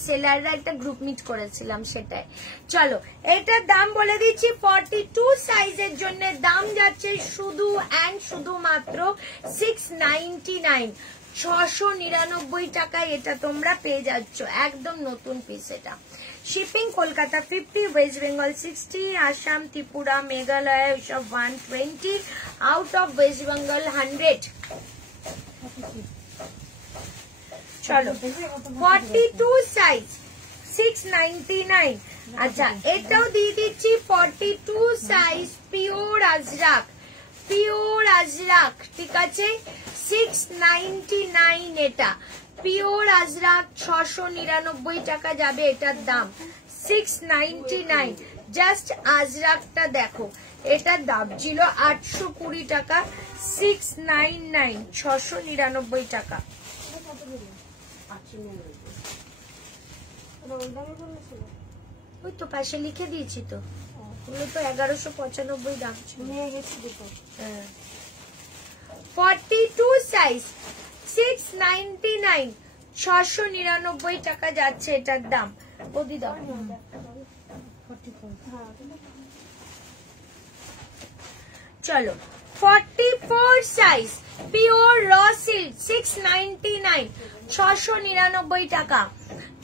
সেলাররা একটা গ্রুপ মিট করেছিলাম সেটাই। চলো, এটার দাম বলে দিচ্ছি। 42 সাইজের জন্য দাম যাচ্ছে শুধু অ্যান্ড শুধুমাত্র 699। 699 টাকায় এটা তোমরা পেয়ে যাচ্ছ, একদম নতুন পিস। এটা শিপিং কলকাতা 50, ওয়েস্ট বেঙ্গল 60, আসাম, ত্রিপুরা, মেঘালয় সব 120, আউট অফ ওয়েস্ট বেঙ্গল 100। চলো 42 সাইজ 699। আচ্ছা এটাও দিয়ে দিচ্ছি 42 size, pure Ajrak, pure Ajrak, ঠিক আছে 699। এটা পিওর আজরাক 699 টাকা যাবে এটার দাম, 699। জাস্ট আজরাকটা দেখো, এটার দাম ছিল 820 টাকা, 699, 699 টাকা। ওই তো পাশে লিখে দিয়েছি তো, ওগুলো তো 1195 দাম ছিল। 42 সাইজ 699, 699 টাকা যাচ্ছে এটার দাম। বৌদি দাও। চলো 44 সাইজ পিওর র সিল্ক 699, 699 টাকা,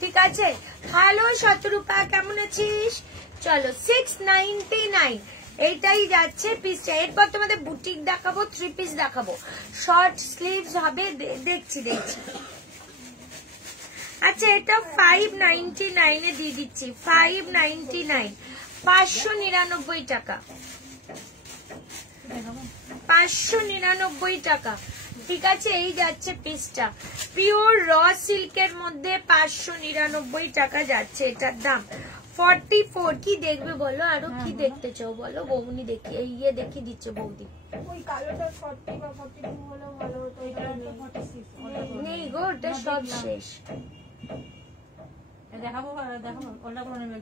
ঠিক আছে। হ্যালো শতরূপা, কেমন আছিস? চলো 699 এইটাই যাচ্ছে পিসটা। এরপর তোমাদের বুটিক দেখাবো, 3 পিস দেখাবো, শর্ট স্লিভস হবে, দেখছি। আচ্ছা এটা 599 এ দিয়ে দিচ্ছি, 599, 599 টাকা, 599 টাকা, ঠিক আছে। এই যাচ্ছে পিসটা, পিওর র সিল্কের মধ্যে 599 টাকা যাচ্ছে এটার দাম। 44 কি দেখবে বলো, আরো কি দেখতে চাও বলো বৌনি? দেখি এই ইয়ে দেখি দিচ্ছে বৌদি। ওই কালোটা 40 বা 42 হলেও ভালো হতো। এটা 46 নেই গো, ওটা সব শেষ। দেখাবো ওটা করে নেবে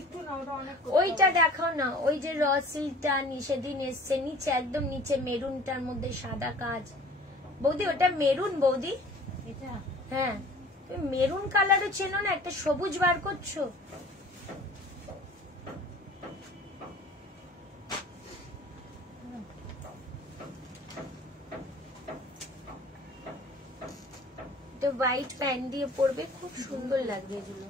একটু না, ওটা অনেক। ওইটা দেখাও না, ওই যে র সিল্কটা সেদিন এসছে, নিচে একদম নিচে মেরুনটার মধ্যে সাদা কাজ। বৌদি ওটা মেরুন বৌদি? এটা হ্যাঁ, তুমি মেরুন কালারও চেনো না, একটা সবুজ বার করছো। হোয়াইট প্যান্ট দিয়ে পরবে, খুব সুন্দর লাগবে এগুলো।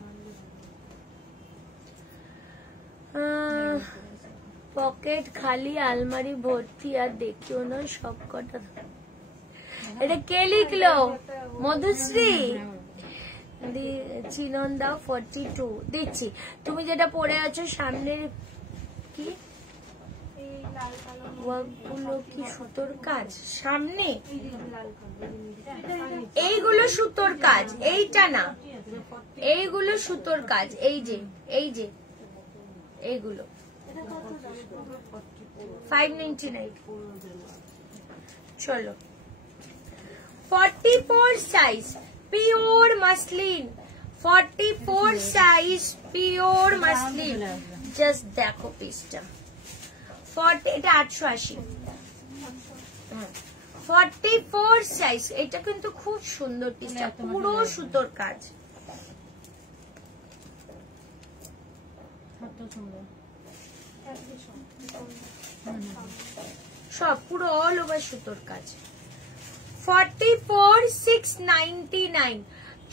পকেট খালি, আলমারি ভর্তি, আর দেখিও না সব কটা। এটা কে লিখলো? মধুশ্রী চিনন্দা 42 দিচ্ছি। তুমি যেটা পরে আছো সামনের কি ওয়ার্কগুলো কি সুতোর কাজ সামনে? এইগুলো সুতোর কাজ, এইটা না, এইগুলো সুতোর কাজ। এই যে এইগুলো 599। চলো 44 size pure muslin, 44 size pure muslin. Just দেখো পিসটা, 40, এটা 880। 44 সাইজ, এটা কিন্তু খুব সুন্দর পিসটা, পুরো সুতোর কাজ। সব পুরো অল ওভার সুতোর কাজ। 44 699,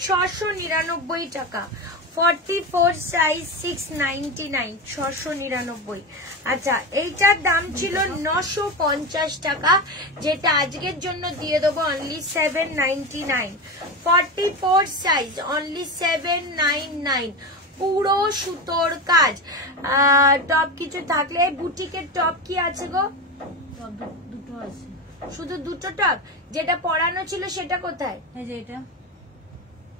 699 টাকা। 44 সাইজ 699, 699। আচ্ছা এইটার দাম ছিল 950 টাকা, যেটা আজকের জন্য দিয়ে দেবো অনলি 799। 44 সাইজ অনলি 799, পুরো সুতোর কাজ। টপ কিছু থাকলে, বুটিকের টপ কি আছে গো? দুটো আছে, শুধু দুটো টপ। যেটা পরানো ছিল সেটা কোথায়? এই যে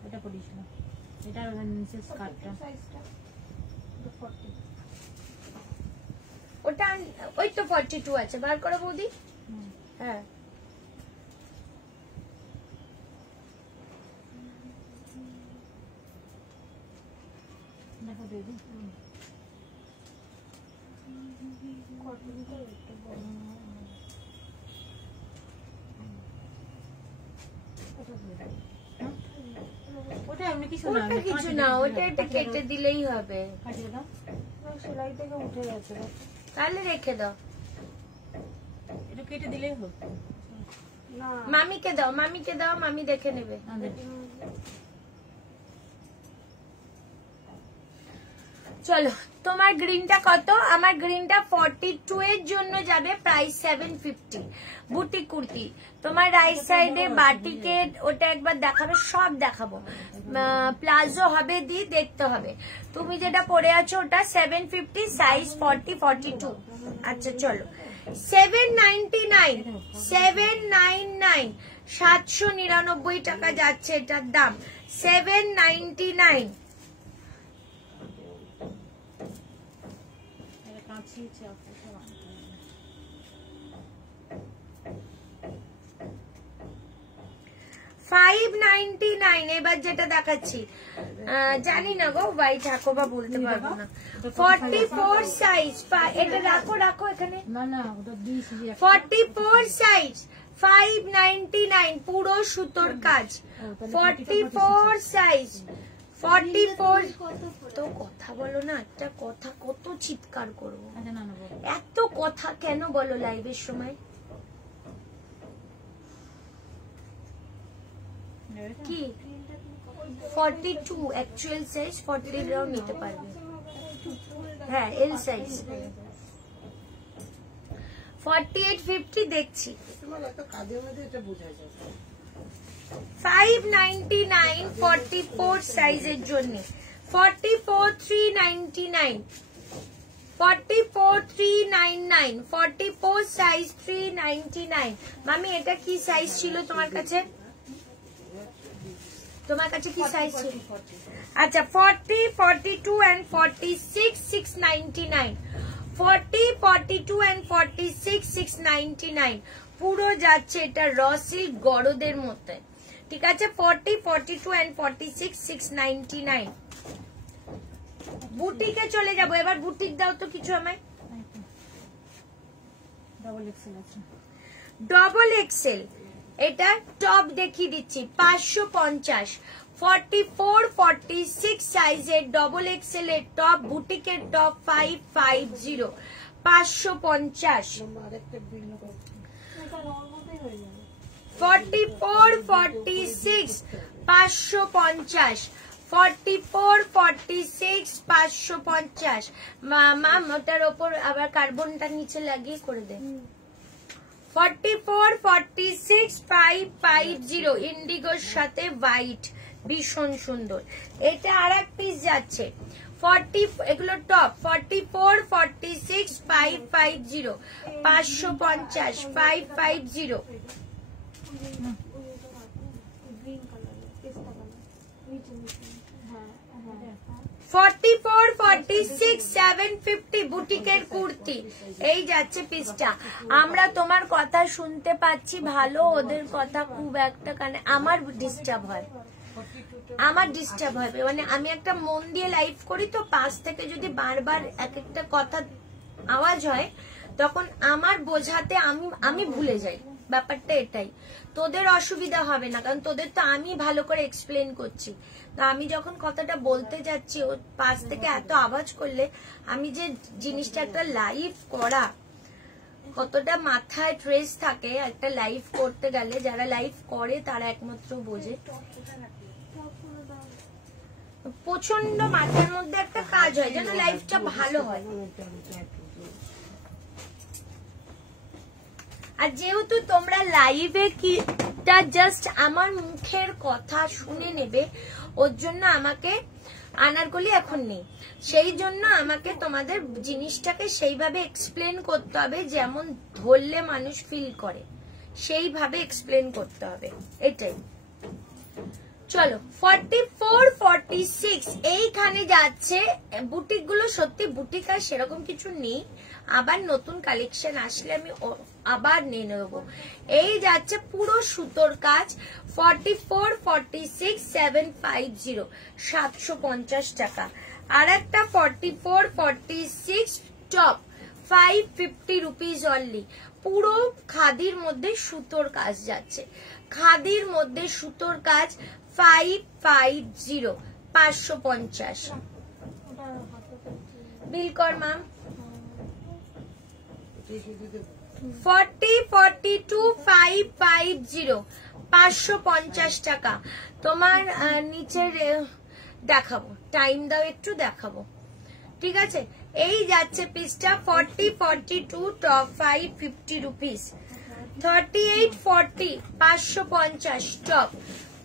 এটা পরিয়েছিল, এটা নিচে স্কার্টটা ওটা ওই তো 42 আছে, বার করো বৌদি। হ্যাঁ দেখো দিদি, ওটা এমনি কিছু না, ওটা কিছু না, ওটা এটা কেটে দিলেই হবে। কাটিয়ে দাও, সেলাই থেকে উঠে গেছে। তাহলে রেখে দাও। এটা কেটে দিলেই হবে। মামিকে দাও, মামিকে দাও, মামি দেখে নেবে। চলো তোমার গ্রিনটা কত? আমার গ্রিনটা 42 এর জন্য যাবে, প্রাইস 750। বুটিক কুর্তি তোমার রাইট সাইডে বাটিকের ওটা একবার দেখাবে, সব দেখাবো। প্লাজো হবে, দিয়ে দেখতে হবে। তুমি যেটা পরে আছো ওটা 750, সাইজ 40, 42। আচ্ছা চলো 799, 799, 799 টাকা যাচ্ছে এটার দাম, 799। $599 এবার যেটা দেখাচ্ছি, জানি না গো ভাই ঠাকুরবা বলতে পারবো না। 44 সাইজ, এটা রাখো রাখো এখানে। 44 সাইজ 599, পুরো সুতোর কাজ। 44 সাইজ 44। তো কথা বলো না, একটা কথা কত চিৎকার করবো, এত কথা কেন বলো লাইভের সময়? কি 42 অ্যাকচুয়াল সাইজ, 40 রাও নিতে পারবে। হ্যাঁ এল সাইজ 4850 দেখছি। 599 44 সাইজের জন্য, 44 399, 44 399, 44 সাইজ 399। মামি এটা কি সাইজ ছিল তোমার কাছে? তোমার কাছে কি সাইজ ছিল? আচ্ছা 40, 42 and 46 699, 40, 42 and 46 699 পুরো যাচ্ছে এটা র সিল্ক গড়দের মধ্যে, ঠিক আছে? 40, 42 and 46 699। বুটিকে চলে যাবো এবার। বুটিক দাও তো কিছু আমায়। ডবল এক্সেল এটা টপ দেখিয়ে দিচ্ছি, 550, 44 46 সাইজের ডবল এক্সেল এর টপ, বুটিকের টপ 550, 550। 44 46 550, 44 46 550। মাম ওটার ওপর আবার কার্বনটা নিচে লাগিয়ে করে দে। 44 46 550 ইন্ডিগোর সাথে হোয়াইট, ভীষণ সুন্দর। এটা আর এক পিস যাচ্ছে 40, এগুলো টপ 44 46 550, 550 550। 44 46 750 বুটিকের কুর্তি, এই যাচ্ছে পিসটা। আমরা তোমার কথা শুনতে পাচ্ছি ভালো, ওদের কথা খুব একটা কানে আমার ডিস্টার্ব হয়, মানে আমি একটা মন দিয়ে লাইভ করি তো, পাশ থেকে যদি বারবার এক একটা কথা আওয়াজ হয় তখন আমার বোঝাতে আমি ভুলে যাই, ব্যাপারটা এটাই। তোদের অসুবিধা হবে না, কারণ তোদের তো আমি ভালো করে এক্সপ্লেন করছি। তো আমি যখন কথাটা বলতে যাচ্ছি ও পাশ থেকে এত আওয়াজ করলে, আমি যে জিনিসটা একটা লাইভ করা কতটা মাথায় ট্রেস থাকে একটা লাইভ করতে গেলে, যারা লাইভ করে তারা একমাত্র বোঝে। প্রচন্ড মাথার মধ্যে একটা কাজ হয় যেন লাইফটা ভালো হয়। আর যেহেতু তোমরা লাইভে কি জাস্ট আমার মুখের কথা শুনে নেবে, ওর জন্য আমাকে আনারকলি এখন নেই, সেই জন্য আমাকে তোমাদের জিনিসটাকে সেইভাবে এক্সপ্লেন করতে হবে, যেমন ধরলে মানুষ ফিল করে সেইভাবে এক্সপ্লেন করতে হবে, এটাই। চলো 44 46 এইখানে যাচ্ছে। বুটিক গুলো সত্যি বুটিক আর সেরকম কিছু নেই, আবার নতুন কালেকশন আসলে আমি আবার নিয়ে নেবো। এই যাচ্ছে পুরো সুতোর কাজ 44 46 750, 750 টাকা। আর একটা 44 46 টপ 550 রুপিস অনলি, পুরো খাদির মধ্যে সুতোর কাজ যাচ্ছে, খাদির মধ্যে সুতোর কাজ 550, 550। বিল কর মাম। 40 42 550 550 টাকা। তোমার নিচের দেখাবো, টাইম দাও একটু দেখাবো, ঠিক আছে। এই যাচ্ছে পিসটা 40 42 টপ 550 রুপিস, 38 40 550 টপ,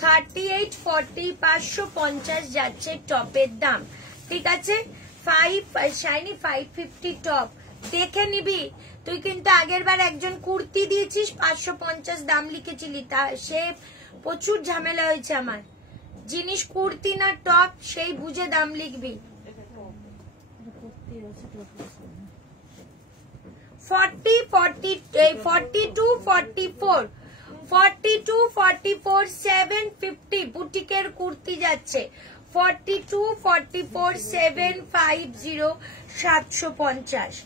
38 40 550 যাচ্ছে টপের দাম, ঠিক আছে। 5 শাইনি 550 টপ দেখে নিবি। তুই কিন্তু আগের বার একজন কুর্তি দিয়েছিস 550 দাম লিখেছিলি, তা সে প্রচুর ঝামেলা হয়েছে আমার। জিনিস কুর্তি না টপ সেই বুঝে দাম লিখবি। 40 42 44 42 44 750 বুটিকের কুর্তি যাচ্ছে 42 44 750 750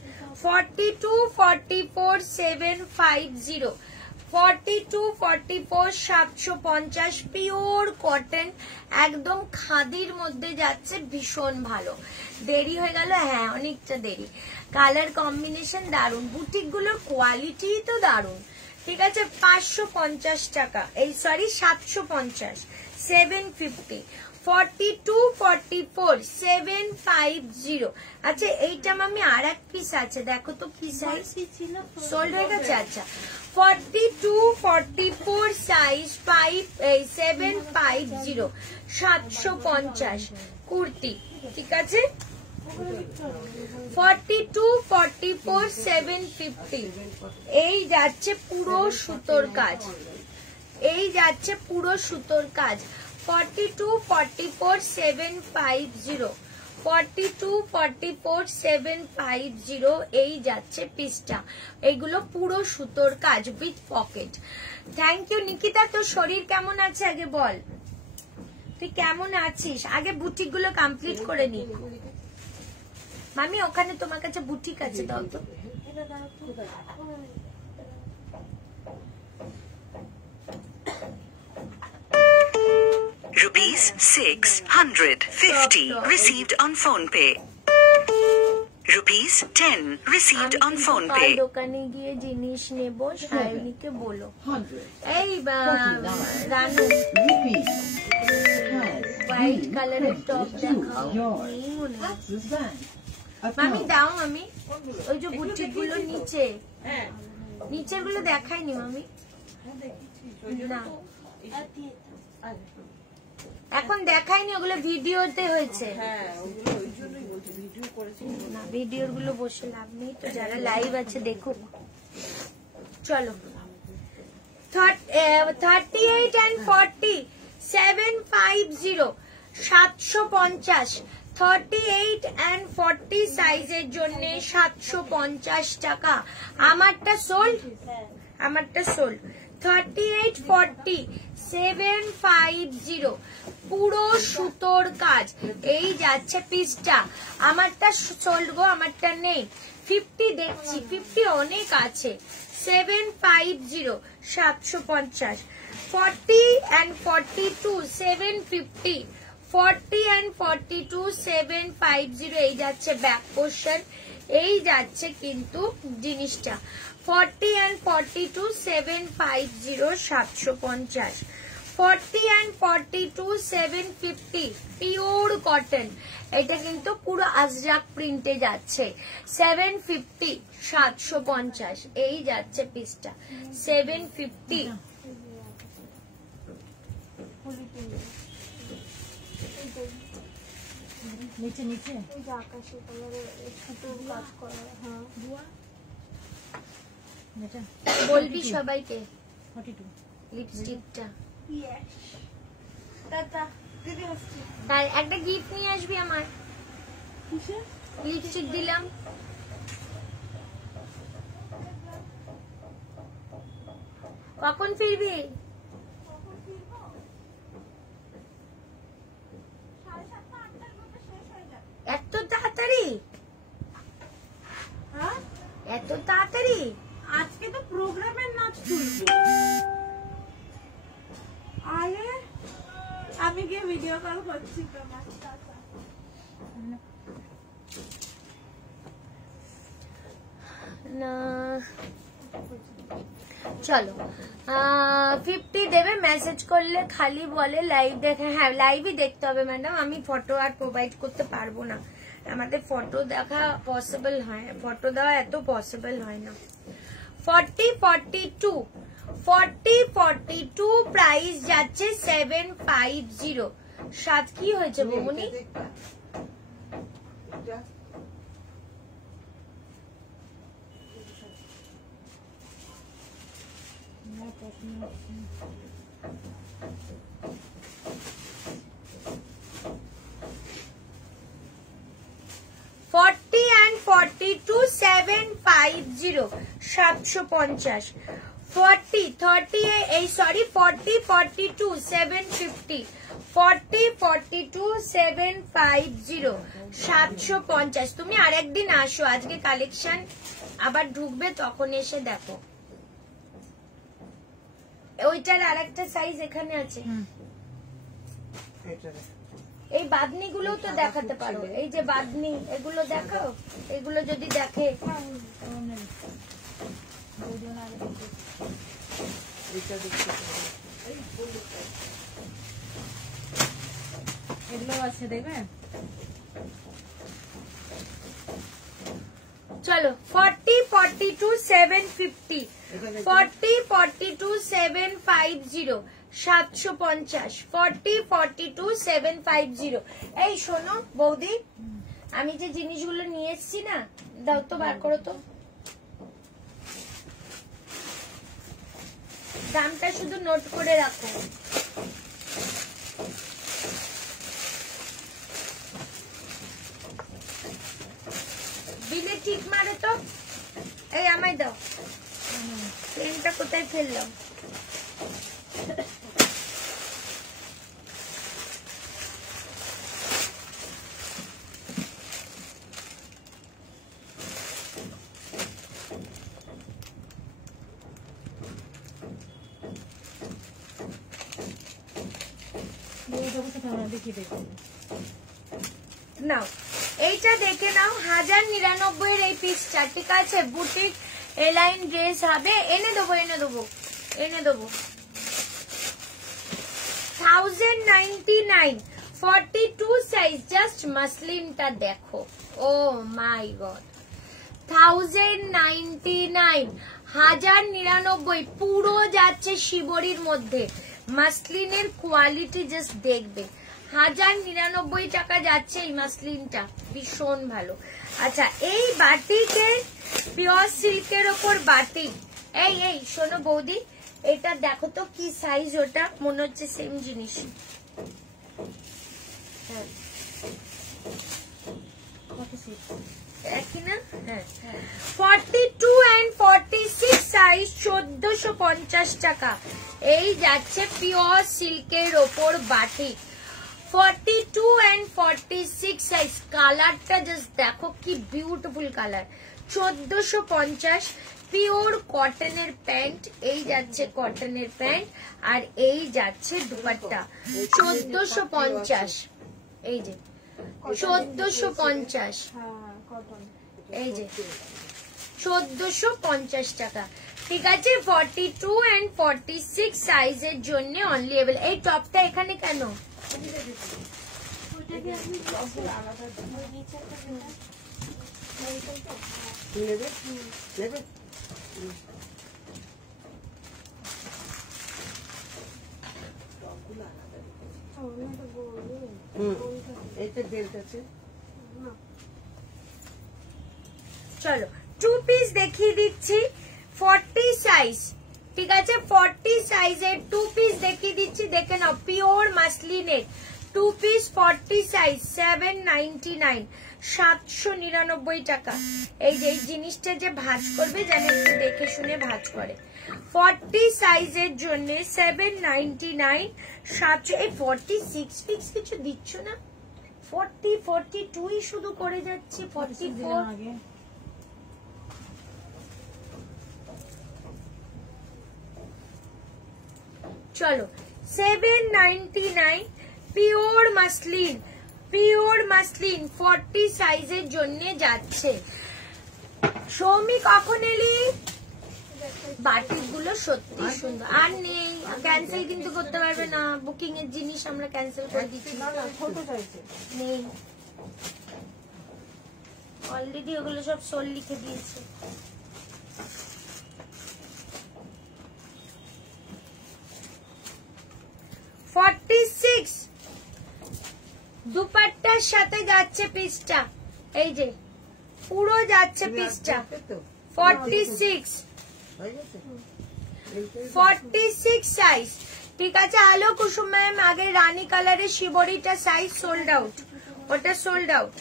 42 44 750 42 44 750 পিওর কটন একদম খাদির মধ্যে যাচ্ছে, ভীষণ ভালো। দেরি হয়ে গেল, হ্যাঁ অনেকটা দেরি। কালার কম্বিনেশন দারুন, বুটিক গুলোর কোয়ালিটি তো দারুন, ঠিক আছে। 550 টাকা, এই সরি 750 750 42 44 750। আচ্ছা এইটা মামি আর এক পিস আছে, দেখো তো কি সাইজ ছিল, সোল্ড হয়ে গেছে। আচ্ছা 42 44 সাইজ 750 750 কুর্তি, ঠিক আছে। 42 44 750 এই যাচ্ছে পুরো সুতোর কাজ, এই যাচ্ছে পুরো সুতোর কাজ। 42 44 750 42 44 750 এই যাচ্ছে পিসটা। এইগুলো পুরো সুতোর কাজ with pocket. Thank you Nikita. তোর শরীর কেমন আছে আগে বল, তুই কেমন আছিস? আগে বুটিক গুলো কমপ্লিট করে নি মামি। ওখানে তোমার কাছে বুটিক আছে, দাও তো। Rupees 650 received on PhonePe. Rupees 10 received on PhonePe. দোকানে গিয়ে জিনিস নেবো, সায়নীকে বলো। এই রানু হোয়াইট কালারের টপ দেখাও, মামি দাও মামি। ওই যে বুটিক গুলো নিচে, নিচের গুলো দেখায়নি মামি না, এখন দেখায়নি, ওগুলো ভিডিওতে হয়েছে। না ভিডিওর গুলো বসে লাভ নেই তো, যারা লাইভ আছে দেখুক। চলো 38 and 40 750 750 38 and 40 সাইজের জন্য 750 টাকা। আমারটা সোল্ড, আমারটা সোল্ড। 38 40 750 পুরো সুতোর কাজ, এই যাচ্ছে পিসটা। আমারটা সোল্ড গো, আমারটা নেই। 50 দেখছি, 50 অনেক আছে। 750 750 40 and 42 750 40 and 42 750 এই যাচ্ছে ব্যাক পোর্শন, এই যাচ্ছে কিন্তু জিনিসটা। 40 and 42 750 750 40 and 42 750 পিওর কটন। এটা কিন্তু পুরো আজরাক প্রিন্টে যাচ্ছে। 750 750 এই যাচ্ছে পিসটা 750। নিচে নিচে আকাশি কালারের সুতোর কাজ করা। হ্যাঁ বলবি সবাইকে 42 লিপস্টিকটা। টাটা দিদি আসছি। তার একটা গিফট নিয়ে আসবি আমার। কিসের লিপস্টিক দিলাম। কখন ফিরবি? এত তাড়াতাড়ি? হ্যাঁ এত তাড়াতাড়ি? আজকে তো প্রোগ্রামের নাচ তুলবে। আরে আমি গিয়ে ভিডিও কল করছি তোমার। না চলো 50 দেবে মেসেজ করলে, খালি বলে লাইভ দেখে। হ্যাঁ লাইভই দেখতে হবে ম্যাডাম, আমি ফটো আর প্রোভাইড করতে পারবো না, আমাদের ফটো দেখা পসিবল হয়, ফটো দেওয়া এত পসিবল হয় না। 40-42 প্রাইস যাচ্ছে 750। সাত কি হয়েছে বমুনি? $40 and $42 750 750 40 এই সরি 40-42 750 40-42 750 750। তুমি আরেকদিন আসো, আজকে কালেকশন আবার ঢুকবে তখন এসে দেখো। ওইটার আরেকটা সাইজ এখানে আছে, এই বাদনি গুলো তো দেখাতে পারো, এই যে বাদনি এগুলো দেখাও, এগুলো যদি দেখে এগুলো আছে দেখবে। চলো 40-42 750 40-42 750 750 40-42 750। এই শোনো বৌদি, আমি যে জিনিসগুলো নিয়ে এসছি না, দাও তো বার করো তো, দামটা শুধু নোট করে রাখো। বিলে ঠিক মারে তো। এই আমায় দাও, পেনটা কোথায় ফেললাম? নাও এইটা দেখে নাও, 1099 এই পিসটা, ঠিক আছে? বুটিক এলাইন ড্রেস হবে, এনে দেবো 1099 42 সাইজ। জাস্ট মাসলিনটা দেখো, ও মাই গড, 1099 1099 পুরো যাচ্ছে শিবরির মধ্যে। মাসলিনের কোয়ালিটি জাস্ট দেখবে, 1099 টাকা যাচ্ছে এই মাসলিনটা, ভীষণ ভালো। আচ্ছা এই বাটিকের পিওর সিল্কের ওপর বাটিক, এই এই শোনো বৌদি, এটা দেখো তো কি সাইজ, ওটা মনে হচ্ছে সেম জিনিস। হ্যাঁ একই না? হ্যাঁ 42 and 46 সাইজ 1450 টাকা। এই যাচ্ছে পিওর সিল্কের ওপর বাটিক। 42 and 46 সাইজ, কালারটা জাস্ট দেখো কি বিউটিফুল কালার। 1450 পিওর কটনের প্যান্ট, এই যাচ্ছে কটনের প্যান্ট, আর এই যাচ্ছে দুপাট্টা 1450। এই যে 1450, এই যে 1450 টাকা, ঠিক আছে? 42 and 46 সাইজের জন্য অনলি अवेलेबल। এই টপটা এখানে কেন? চলো 2 পিস দেখিয়ে দিচ্ছি, 40 সাইজ, ঠিক আছে? 40 সাইজের 2 পিস দেখিয়ে দিচ্ছি, দেখে নাও। পিওর মাসলিনের 2 পিস 40 সাইজ 799 799 টাকা। এই যে এই জিনিসটা যে ভাঁজ করবে জানে, একটু দেখে শুনে ভাঁজ করে। 40 সাইজের জন্য 799 700। এই 46 পিস কিছু দিচ্ছ না? 40 42 শুধু করে যাচ্ছে। 44 চলো 799 পিওর মাসলিন, পিওর মাসলিন 40 সাইজের জন্য যাচ্ছে। সৌমি কখন এলি? বাটিক গুলো সত্যি সুন্দর। আর নেই, ক্যান্সেল কিন্তু করতে পারবে না, বুকিং এর জিনিস আমরা ক্যান্সেল করে দিচ্ছি, নেই অলরেডি, ওগুলো সব সোল লিখে দিয়েছে। দুপাট্টার সাথে যাচ্ছে পিসটা, এই যে পুরো যাচ্ছে পিসটা 46 সাইজ, ঠিক আছে। আলো কুসুম ম্যাম, আগে রানী কালারের শিবরিটা সাইজ সোল্ড আউট, ওটা সোল্ড আউট।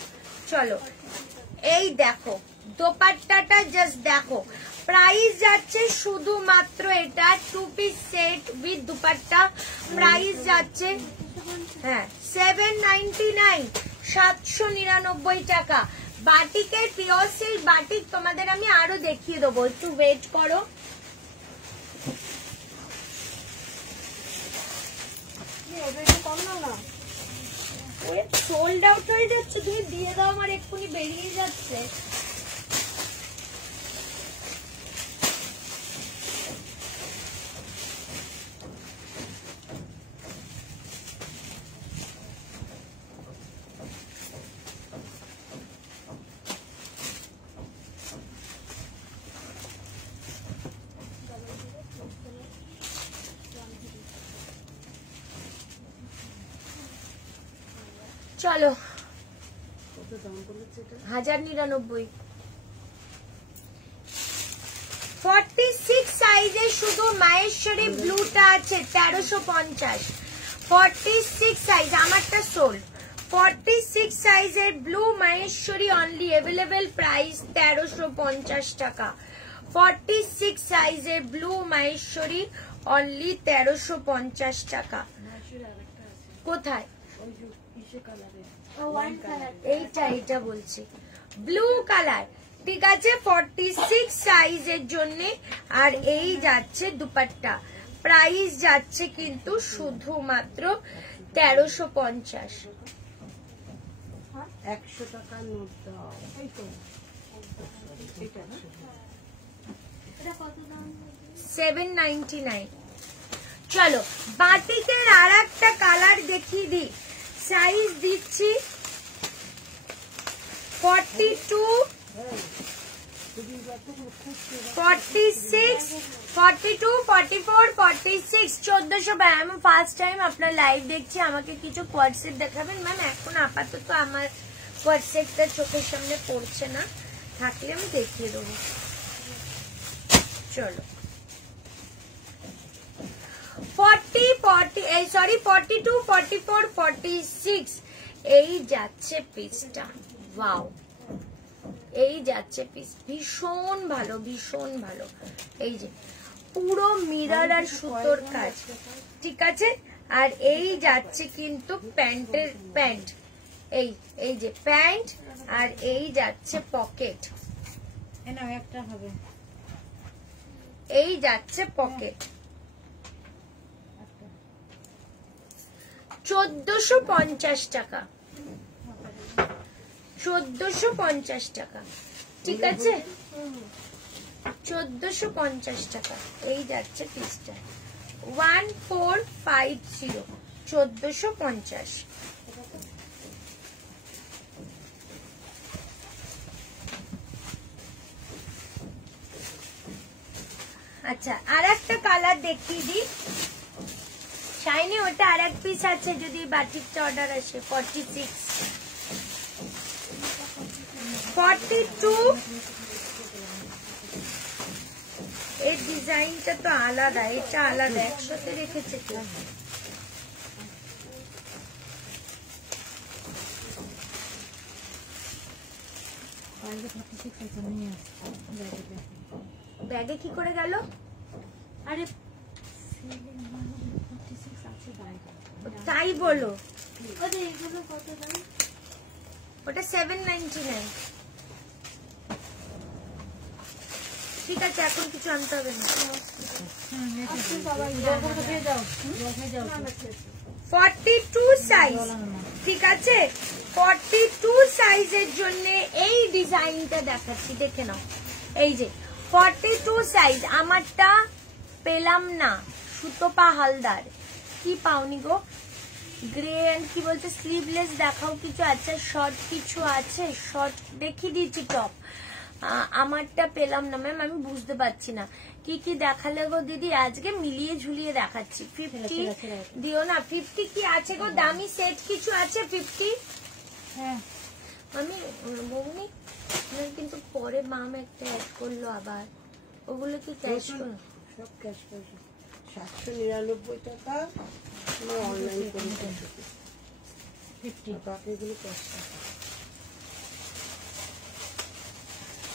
চলো এই দেখো দোপাট্টাটা, জাস্ট দেখো, প্রাইস যাচ্ছে শুধুমাত্র এটা 2 piece set with dupatta, price যাচ্ছে হ্যাঁ 799, 799 টাকা। বাটিকের পিওর সিল্ক বাটিক তোমাদের আমি আরো দেখিয়ে দেবো, একটু ওয়েট করো। সোল্ড আউট হয়ে যাচ্ছে, তুমি দিয়ে দাও, আমার এক্ষুনি বেরিয়ে যাচ্ছে। চলো 1099। 46 সাইজে শুধু মাহেশ্বরী ব্লুটা আছে 1350, 46 সাইজ, আমারটা সোল্ড। 46 সাইজের blue Maheshwari only available, price 1350 টাকা। 46 সাইজের ব্লু মাহেশ্বরী অনলি 1350 টাকা। কোথায়? এইটা, এটা বলছি ব্লু কালার, ঠিক আছে। 46 সাইজের জন্য, আর এই যাচ্ছে দুপাট্টা, প্রাইস যাচ্ছে কিন্তু শুধুমাত্র 1350। 100 টাকা নোট দাও, এই তো এটা না, এটা কত দাম? 799। চলো বাটিকের আর একটা কালার দেখিয়ে দিই, সাইজ দিচ্ছি 42, 46, 42, 44, 46, 1400। আমি ফার্স্ট টাইম আপনার লাইভ দেখছি, আমাকে কিছু কোয়ার্ডসেট দেখাবেন ম্যাম? এখন আপাতত আমার কোয়ার্ডসেটটা চোখের সামনে পড়ছে না, থাকলে আমি দেখিয়ে দেবো। চলো 42, 44, 46 এই যাচ্ছে পিসটা, ওয়াও, এই যাচ্ছে পিস, ভীষণ ভালো, ভীষণ ভালো। এই যে পুরো মিরর আর সুতোর কাজ, ঠিক আছে। আর এই যাচ্ছে কিন্তু প্যান্টের প্যান্ট, এই যে প্যান্ট, আর এই যাচ্ছে পকেট, একটা হবে, এই যাচ্ছে পকেট। 1450 টাকা, 1450 টাকা, ঠিক আছে। 1450 টাকা এই যাচ্ছে পিসটা, 1450, 1450। আচ্ছা আর একটা কালার দেখিয়ে দিই, শাইনি, ওটা আর এক পিস আছে যদি বাটিকটা অর্ডার আসে। 46, 42, এই ডিজাইনটা তো আলাদা, এটা আলাদা, একসাথে রেখেছে কি? ব্যাগে কি করে গেল? আরে তাই বলো, ওদের এগুলো কত দাম? ওটা 799। ঠিক আছে, এখন কিছু আনতে হবে না। 42 সাইজ, ঠিক আছে। 42 সাইজের জন্য এই ডিজাইনটা দেখাচ্ছি, দেখে নাও। এই যে 42 সাইজ আমারটা পেলাম না। সুতপা হালদার কি পাওনি গো? গ্রে এন্ড কি বলছে স্লিভলেস দেখাও, কিছু আছে শর্ট, কিছু আছে শর্ট দেখিয়ে দিচ্ছি টপ। আমারটা পেলাম না ম্যাম, আমি বুঝতে পারছি না কি কি দেখালে গো দিদি, আজকে মিলিয়ে ঝুলিয়ে দেখাচ্ছি। 50 দিও না, 50 কি আছে গো? দামি সেট কিছু আছে 50? হ্যাঁ আমি বৌনি কিন্তু পরে মাম একটা অ্যাড করলো আবার, ওগুলো কি ক্যাশ করো? সব ক্যাশ পয়সা 799 টাকা আমার অনলাইন করে 50 বাকিগুলো ক্যাশ টাকা।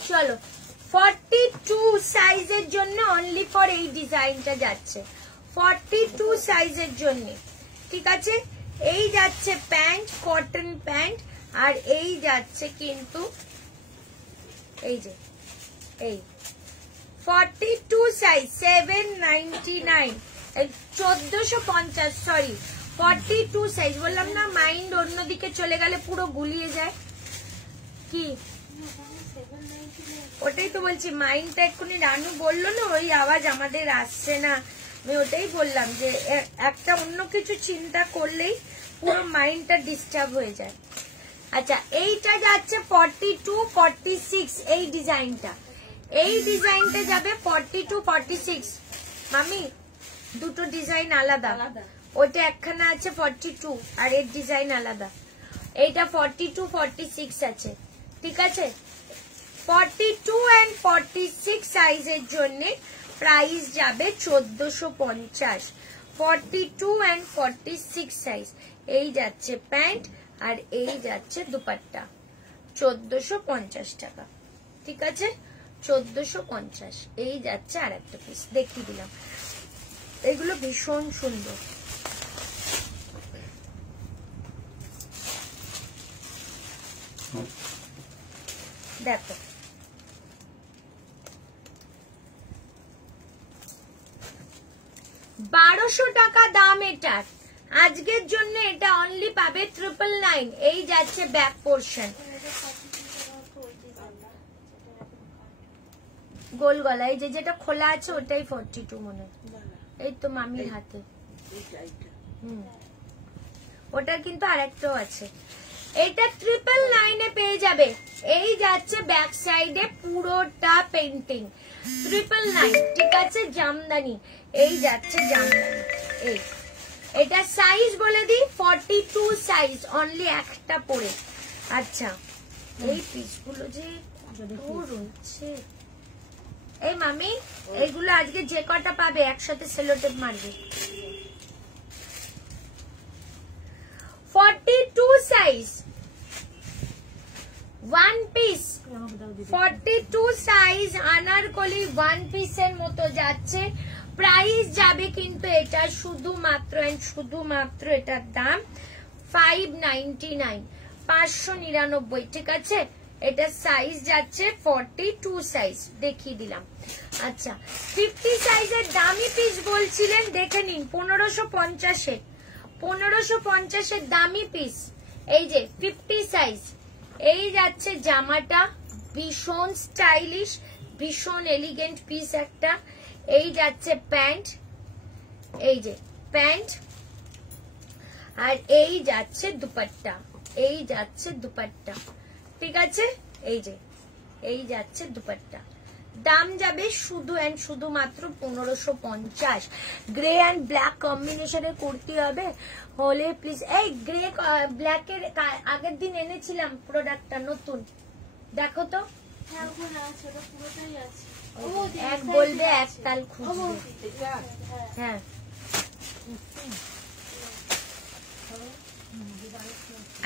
চলো 42 সাইজের জন্য অনলি ফর এই ডিজাইনটা যাচ্ছে, 42 সাইজের জন্য, ঠিক আছে? এই যাচ্ছে প্যান্ট, কটন প্যান্ট, আর এই যাচ্ছে কিন্তু এই যে এই 42 সাইজ 799, 1450, সরি 42 সাইজ। বললাম না মাইন্ড অন্যদিকে চলে গেলে পুরো গুলিয়ে যায়। কি ওটাই তো বলছি, মাইন্ডটা এক্ষুনি রানু বললো না ওই আওয়াজ আমাদের আসছে না, আমি ওটাই বললাম যে একটা অন্য কিছু চিন্তা করলেই পুরো মাইন্ডটা ডিস্টার্ব হয়ে যায়। আচ্ছা এইটা যাচ্ছে 42 46, এই ডিজাইনটা, এই ডিজাইনটা যাবে 42 46। মামি দুটো ডিজাইন আলাদা, ওইটা একখানা আছে 42 আর এর ডিজাইন আলাদা, এইটা 42 46 আছে, ঠিক আছে? 42 and 46 সাইজের জন্য প্রাইস যাবে 1450। 42 and 46 সাইজ, এই যাচ্ছে প্যান্ট আর এই যাচ্ছে দুপাট্টা, 1450 টাকা, ঠিক আছে? 1450, এই যাচ্ছে আর একটা পিস দেখিয়ে দিলাম। এগুলো ভীষণ সুন্দর। দেখো 1200 টাকা দাম এটার, আজকের জন্য এটা অনলি পাবে 999। এই যাচ্ছে ব্যাক পোর্শন, গোল গলা, এই যে যেটা খোলা আছে ওটাই 42 মনে হয়, এই তো মামির হাতে। ওটা কিন্তু আরেকটাও আছে, এটা 999 পেয়ে যাবে। এই যাচ্ছে ব্যাক সাইডে পুরোটা পেন্টিং 999, ঠিক আছে? জামদানি, এই যাচ্ছে জামদানি। এই এটা সাইজ বলে দিই 42 সাইজ, অনলি একটা পরে। আচ্ছা এই পিসগুলো যে রয়েছে, এই মামি এইগুলো আজকে যে কটা পাবে একসাথে সেলোটেপ মারবে। 42 size one piece, 42 size Anarkali one পিসের মতো যাচ্ছে। প্রাইস যাবে কিন্তু এটা শুধুমাত্র এটার দাম 599, 599, ঠিক আছে? এটা সাইজ যাচ্ছে 42 সাইজ, দেখিয়ে দিলাম। আচ্ছা 50 সাইজের দামি পিস বলছিলেন, দেখে নিন 1550, 1550 দামি পিস, এই যে 50 সাইজ। এই যাচ্ছে জামাটা, ভীষণ স্টাইলিশ, ভীষণ এলিগেন্ট পিস একটা। এই যাচ্ছে প্যান্ট, এই যে প্যান্ট, আর এই যাচ্ছে দুপাট্টা, এই যাচ্ছে দুপাট্টা, ঠিক আছে? এই যে এই যাচ্ছে দুপাট্টা, দাম যাবে শুধুমাত্র 1550। গ্রে অ্যান্ড ব্ল্যাক কম্বিনেশনের কুর্তি হবে হলে প্লিজ। এই গ্রে ব্ল্যাকের আগের দিন এনেছিলাম প্রোডাক্টটা নতুন, দেখো তো। এক বলবে এক তাল খুঁজবে, হ্যাঁ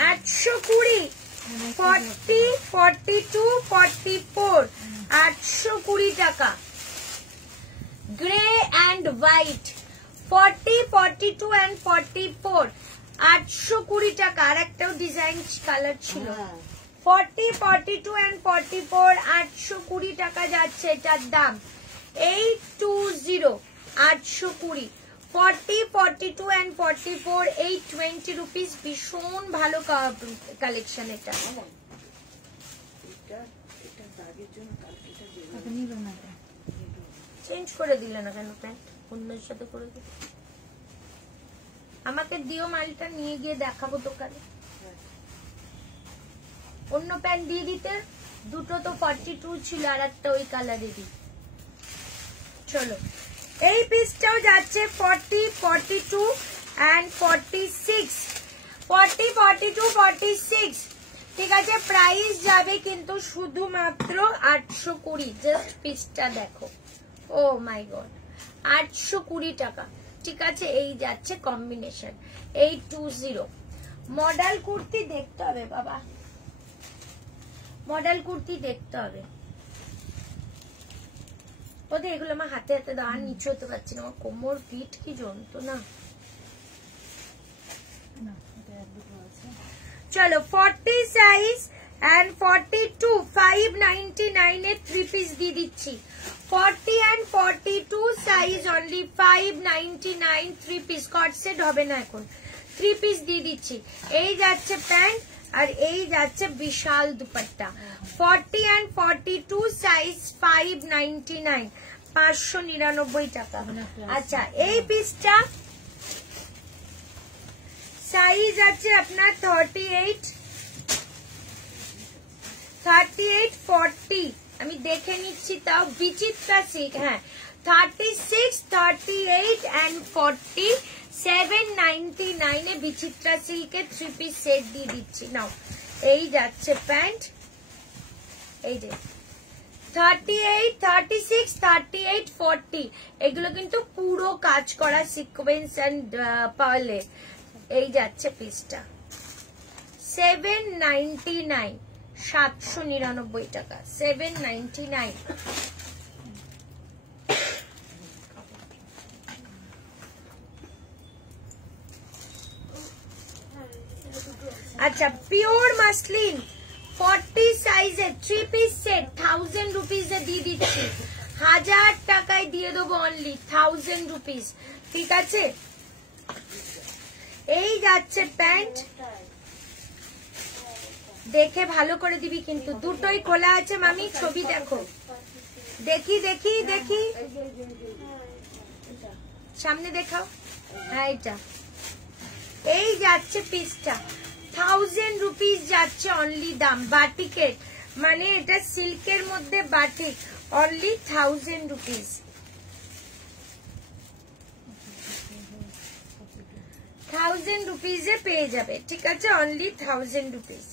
820, 40, 42, 44, 820 টাকা। গ্রে অ্যান্ড হোয়াইট 40, 42 and 44, 820 টাকা। আর একটাও ডিজাইন কালার ছিল, 40, 42 and 44, 820 টাকা যাচ্ছে এটার দাম। 820, 820, 40, 42 and 44, 820 রুপিস। ভীষণ ভালো কালেকশন এটা। এটা দাগের জন্য কালকে নিল না। চেঞ্জ করে দিলে না কেন প্যান্ট? অন্যের সাথে করে দিলে। আমাকে দিও মালটা, নিয়ে গিয়ে দেখাবো দোকানে। অন্য প্যান্ট দিয়ে দিতে। দুটো তো 42 ছিল, আর একটা ওই কালারেরই। চলো, এই পিসটাও যাচ্ছে 40, 42 and 46, 40, 42, 46। ঠিক আছে, প্রাইস যাবে কিন্তু শুধুমাত্র 820। জাস্ট পিসটা দেখো, ও মাই গড, 820 টাকা। ঠিক আছে, এই যাচ্ছে কম্বিনেশন 820। মডেল কুর্তি দেখতে হবে বাবা, মডেল কুর্তি দেখতে হবে। ওদের এগুলো আমার হাতে হাতে দাও, আর নিচে হতে পারছি না, আমার কোমর পিঠ কি যন্ত্রণা। চলো 40 সাইজ and 42, 599 এর 3 পিস দিয়ে দিচ্ছি। 40 and 42 সাইজ অনলি 599, 3 পিস। কট সেট হবে না এখন, 3 পিস দিয়ে দিচ্ছি। এই যাচ্ছে প্যান্ট, আর এই যাচ্ছে বিশাল দুপাট্টা। 40 and 42 সাইজ 599, 599 টাকা। আচ্ছা, এই পিসটা সাইজ আছে আপনার 38, 40 আমি দেখে নিচ্ছি, তাও বিচিত্রা সিল্ক। হ্যাঁ, 36, 38 and 40, 799 এ বিচিত্রা সিল্কের 3 পিস সেট দিয়ে দিচ্ছি। নাও, এই যাচ্ছে প্যান্ট, এই যে 38, 36, 38, 40, এগুলো কিন্তু পুরো কাজ করা সিকোয়েন্স এন্ড পার্লে। এই যাচ্ছে পিসটা 799, 799 টাকা, 799। আচ্ছা, পিওর মাসলিন 40 সাইজের 3 পিস সেট 1000 রুপিসে দিয়ে দিচ্ছি। 1000 টাকায় দিয়ে দেবো অনলি 1000 রুপিস। ঠিক আছে, এই যাচ্ছে প্যান্ট, দেখে ভালো করে দিবি কিন্তু, দুটোই খোলা আছে মামি, ছবি দেখো। দেখি দেখি দেখি, সামনে দেখাও। হ্যাঁ, এটা এই যাচ্ছে পিসটা 1000 রুপিস যাচ্ছে অনলি দাম। বাটিকের মানে এটা সিল্কের মধ্যে বাটিক, অনলি 1000 রুপিস। 1000 রুপিসে পেয়ে যাবে। ঠিক আছে, অনলি 1000 রুপিস।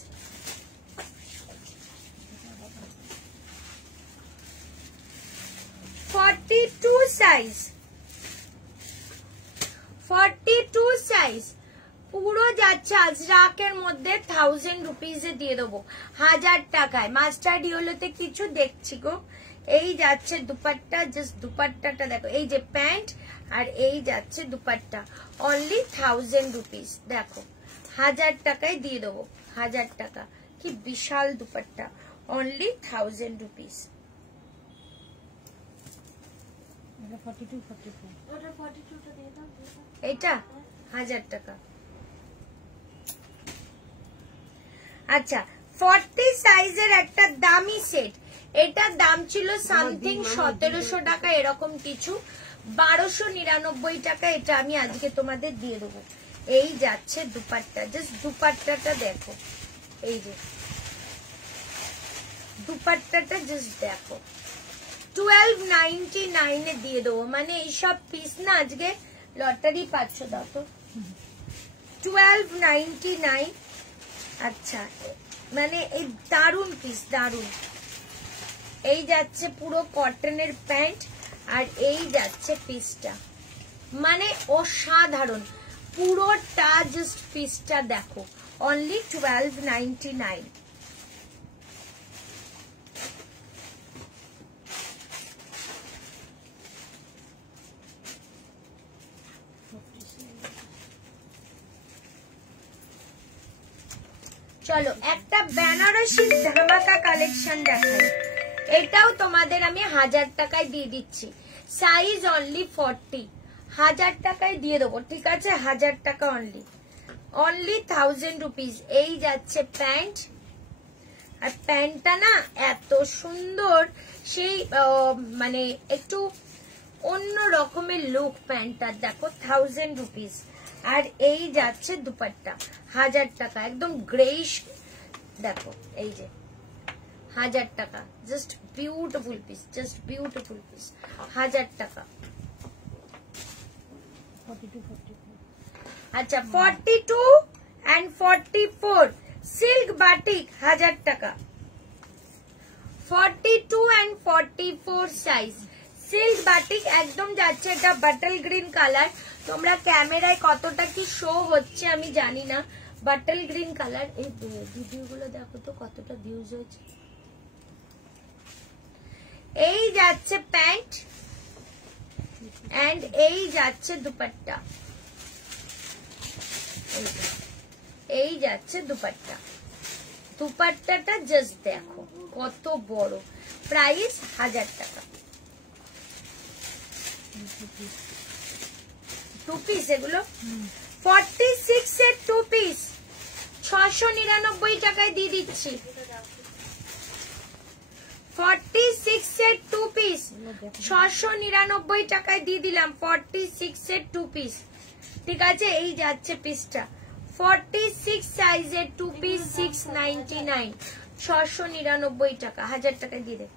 সাইজ 42 সাইজ পুরো যাচ্ছে আজরাকের মধ্যে 1000 রুপিসে দিয়ে দেবো, 1000 টাকায়। মাস্টার্ড ইয়েলোতে কিছু দেখছি গো। এই যাচ্ছে দুপাট্টা, জাস্ট দুপাট্টাটা দেখো, এই যে প্যান্ট আর এই যাচ্ছে দুপাট্টা, অনলি 1000 রুপিস। দেখো 1000 টাকায় দিয়ে দেবো, 1000 টাকা। কি বিশাল দুপাট্টা, অনলি 1000 রুপিস। এটা 1000 টাকা। আচ্ছা, 40 সাইজের একটা দামি সেট, এটার দাম ছিল সামথিং 1700 টাকা, এরকম কিছু। 1299 টাকা এটা আমি আজকে তোমাদের দিয়ে দেবো। এই যাচ্ছে দুপাট্টা, জাস্ট দুপাট্টাটা দেখো, এই যে দুপাট্টাটা জাস্ট দেখো। 1299 এ দিয়ে দেবো, মানে এইসব পিস না আজকে লটারি পাচ্ছ। দাও তো 1299। আচ্ছা, মানে এই দারুন পিস, দারুন। এই যাচ্ছে পুরো কটনের প্যান্ট, আর এই যাচ্ছে পিসটা, মানে অসাধারণ পুরোটা। জাস্ট পিসটা দেখো, অনলি 1299। চলো একটা বেনারসি ধামাকা কালেকশন দেখাই। এটাও তোমাদের আমি 1000 টাকায় দিয়ে দিচ্ছি। সাইজ অনলি 40, 1000 টাকায় দিয়ে দেবো। ঠিক আছে, 1000 টাকা অনলি, অনলি 1000 রুপিস। এই যাচ্ছে প্যান্ট, আর প্যান্টটা না এত সুন্দর, সেই মানে একটু অন্য রকমের লুক প্যান্টটার, দেখো 1000 রুপিস। আর এই যাচ্ছে দুপাট্টা 1000 টাকা, একদম গ্রেইশ, দেখো এই যে 1000 টাকা, just beautiful piece, just beautiful piece, 1000 টাকা। আচ্ছা 42 and 44 সিল্ক বাটিক 1000 টাকা, 42 and 44 সাইজ সিল্ক বাটিক একদম যাচ্ছে। এটা বাটল গ্রিন কালার, তোমরা ক্যামেরায় কতটা কি শো হচ্ছে আমি জানি না, বাটল গ্রিন কালার। এই ভিডিওগুলো দেখো তো কতটা ভিউজ হয়েছে। এই যাচ্ছে প্যান্ট এন্ড এই যাচ্ছে দুপাট্টা, এই যাচ্ছে দুপাট্টা। দুপাট্টাটা জাস্ট দেখো কত বড়, প্রাইস 1000 টাকা। 2 পিস এগুলো 46 এর 2 পিস 699 টাকায় দিয়ে দিচ্ছি। 46 এর 2 পিস 699 টাকায় দিয়ে দিলাম। 46 এর 2 পিস, ঠিক আছে। এই যাচ্ছে পিসটা 46 সাইজের 2 পিস 699, 699 টাকা, 1000 টাকায় দিয়ে দে।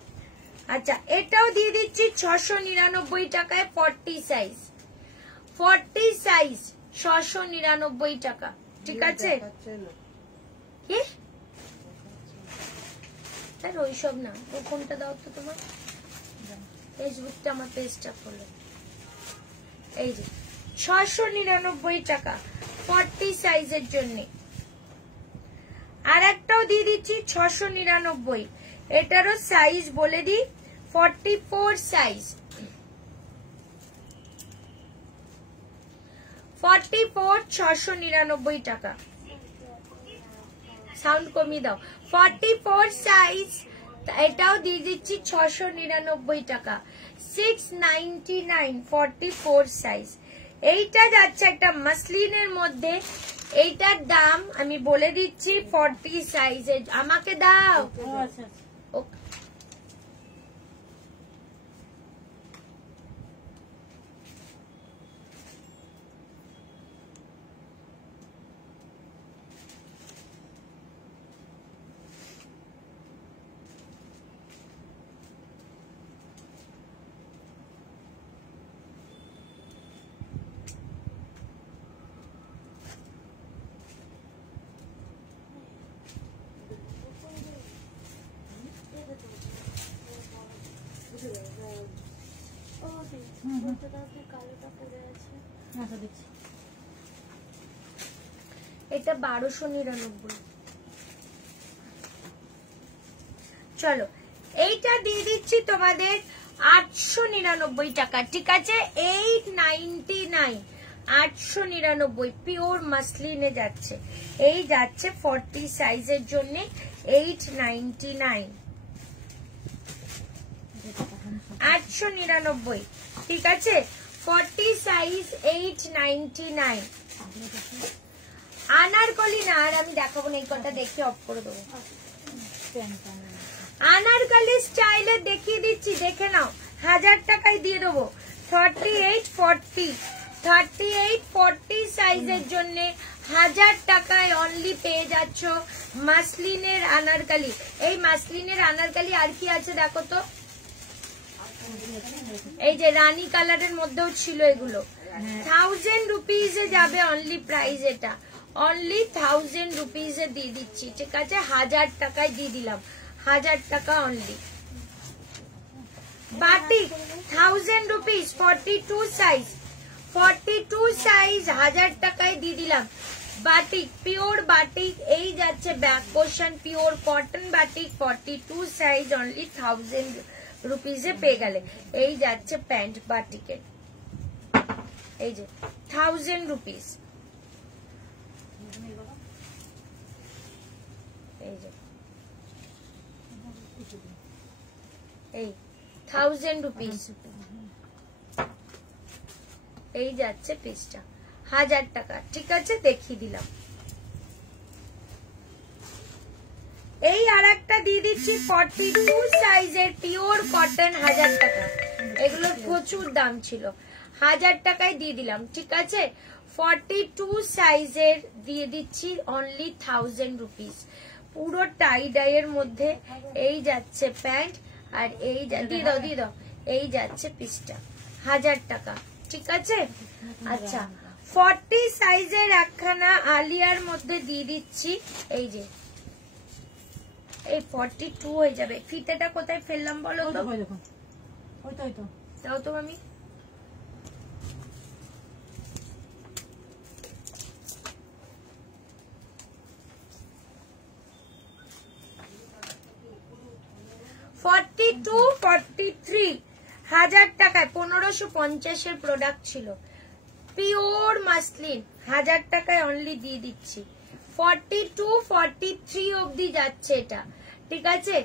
আচ্ছা এটাও দিয়ে দিচ্ছি 699 টাকায়, 40 সাইজ, 40 সাইজ 699 টাকা, ঠিক আছে। কি স্যার ওইসব না, ও কোনটা দাও তো তোমার ফেসবুকটা, আমার পেজটা খোলো। এই যে 699 টাকা 40 সাইজের জন্য। আর একটাও দিয়ে দিচ্ছি 699, এটারও সাইজ বলে দিই 44 সাইজ, 44 699 টাকা। সাউন্ড কমিয়ে দাও। 44 সাইজ এটাও দিয়ে দিচ্ছি 699 টাকা, 699, 44 সাইজ। এইটা যাচ্ছে একটা মাসলিনের মধ্যে, এইটার দাম আমি বলে দিচ্ছি 40 সাইজের। আমাকে দাও। ওকে এটা 1299। চলো এইটা দিয়ে দিচ্ছি তোমাদের 899 টাকা, ঠিক আছে। 899, 899 পিওর মাসলিনে যাচ্ছে। এই যাচ্ছে 40 সাইজের জন্য 899, 899, ঠিক আছে। 40 সাইজ 899। আনারকলি না, আর আমি দেখাবো না, এই কটা দেখে অফ করে দেবো। আনারকলি স্টাইলে দেখিয়ে দিচ্ছি, দেখে নাও, 1000 টাকায় দিয়ে দেবো। 38 40, 38 40 সাইজের জন্য 1000 টাকায় অনলি পেয়ে যাচ্ছ মাসলিনের আনারকলি। এই মাসলিনের আনারকলি আর কি আছে দেখো তো, এই যে রানী কালারের মধ্যেও ছিল এগুলো। 1000 রুপিজে যাবে অনলি প্রাইস, এটা অনলি 1000 রুপিজে দিয়ে দিচ্ছি, ঠিক আছে। 1000 টাকায় দিয়ে দিলাম, 1000 টাকা only. Batik 1000 rupees 42 size, 42 size 1000 টাকায় দিয়ে দিলাম। বাটিক পিওর বাটিক, এই যাচ্ছে back portion pure cotton batik, 42 size only 1000 রুপিজে পেয়ে গেলে। এই যাচ্ছে প্যান্ট বাটিকের, এই যে 1000 রুপিস, এই যে এই 1000 রুপিস, এই যাচ্ছে পিসটা 1000 টাকা, ঠিক আছে। দেখিয়ে দিলাম। এই আর একটা দিয়ে দিচ্ছি 42 সাইজের পিওর কটন, 1000 টাকা, এগুলোর প্রচুর দাম ছিল, 1000 টাকায় দিয়ে দিলাম, ঠিক আছে। 42 সাইজের দিয়ে দিচ্ছি অনলি 1000 রুপিস। পুরো টাই ডাই এর মধ্যে এই যাচ্ছে প্যান্ট, আর এই দিয়ে দাও এই যাচ্ছে পিসটা, 1000 টাকা, ঠিক আছে। আচ্ছা 40 সাইজের একখানা আলিয়ার মধ্যে দিয়ে দিচ্ছি, এই যে এই 42 হয়ে যাবে। ফিতেটা কোথায় ফেললাম বলো তো? দাও তো আমি। $42, $43, 1000 টাকায় 1550 প্রোডাক্ট ছিল, পিওর মাসলিন, 1000 টাকায় অনলি দিয়ে দিচ্ছি। 42, 43 অবধি যাচ্ছে এটা, ঠিক আছে।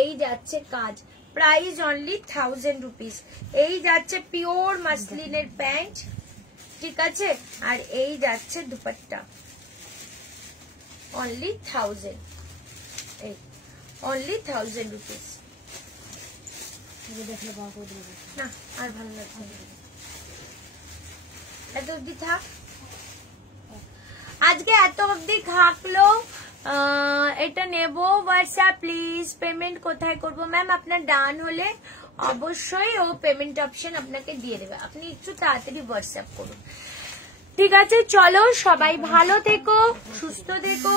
এই যাচ্ছে কাজ, প্রাইস অনলি 1000 রুপিস। এই যাচ্ছে পিওর মাসলিনের প্যান্ট, ঠিক আছে, আর এই যাচ্ছে দুপাট্টা, অনলি 1000, এই অনলি 1000 রুপিস। না আর ভালো লাগছে না, এত অব্দি থাক, আজকে এত অব্দি থাকলো। এটা নেব, হোয়াটসঅ্যাপ প্লিজ। পেমেন্ট কোথায় করব ম্যাম? আপনার ডান হলে অবশ্যই ও পেমেন্ট অপশন আপনাকে দিয়ে দেবে, আপনি একটু তাড়াতাড়ি হোয়াটসঅ্যাপ করুন, ঠিক আছে। চলো সবাই ভালো থেকো, সুস্থ থেকো,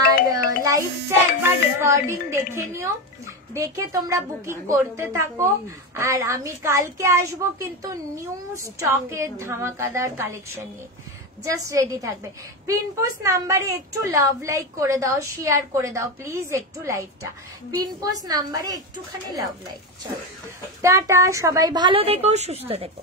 আর লাইভটা একবার রেকর্ডিং দেখে নিও, দেখে তোমরা বুকিং করতে থাকো। আর আমি কালকে আসবো কিন্তু নিউ স্টকের ধামাকাদার কালেকশন নিয়ে, জাস্ট রেডি থাকবে। পিনপোস্ট নাম্বারে একটু লাভ লাইক করে দাও, শেয়ার করে দাও প্লিজ একটু লাইভটা, পিনপোস্ট নাম্বারে একটুখানি লাভ লাইক। চলো টাটা, সবাই ভালো থেকো, সুস্থ থেকো।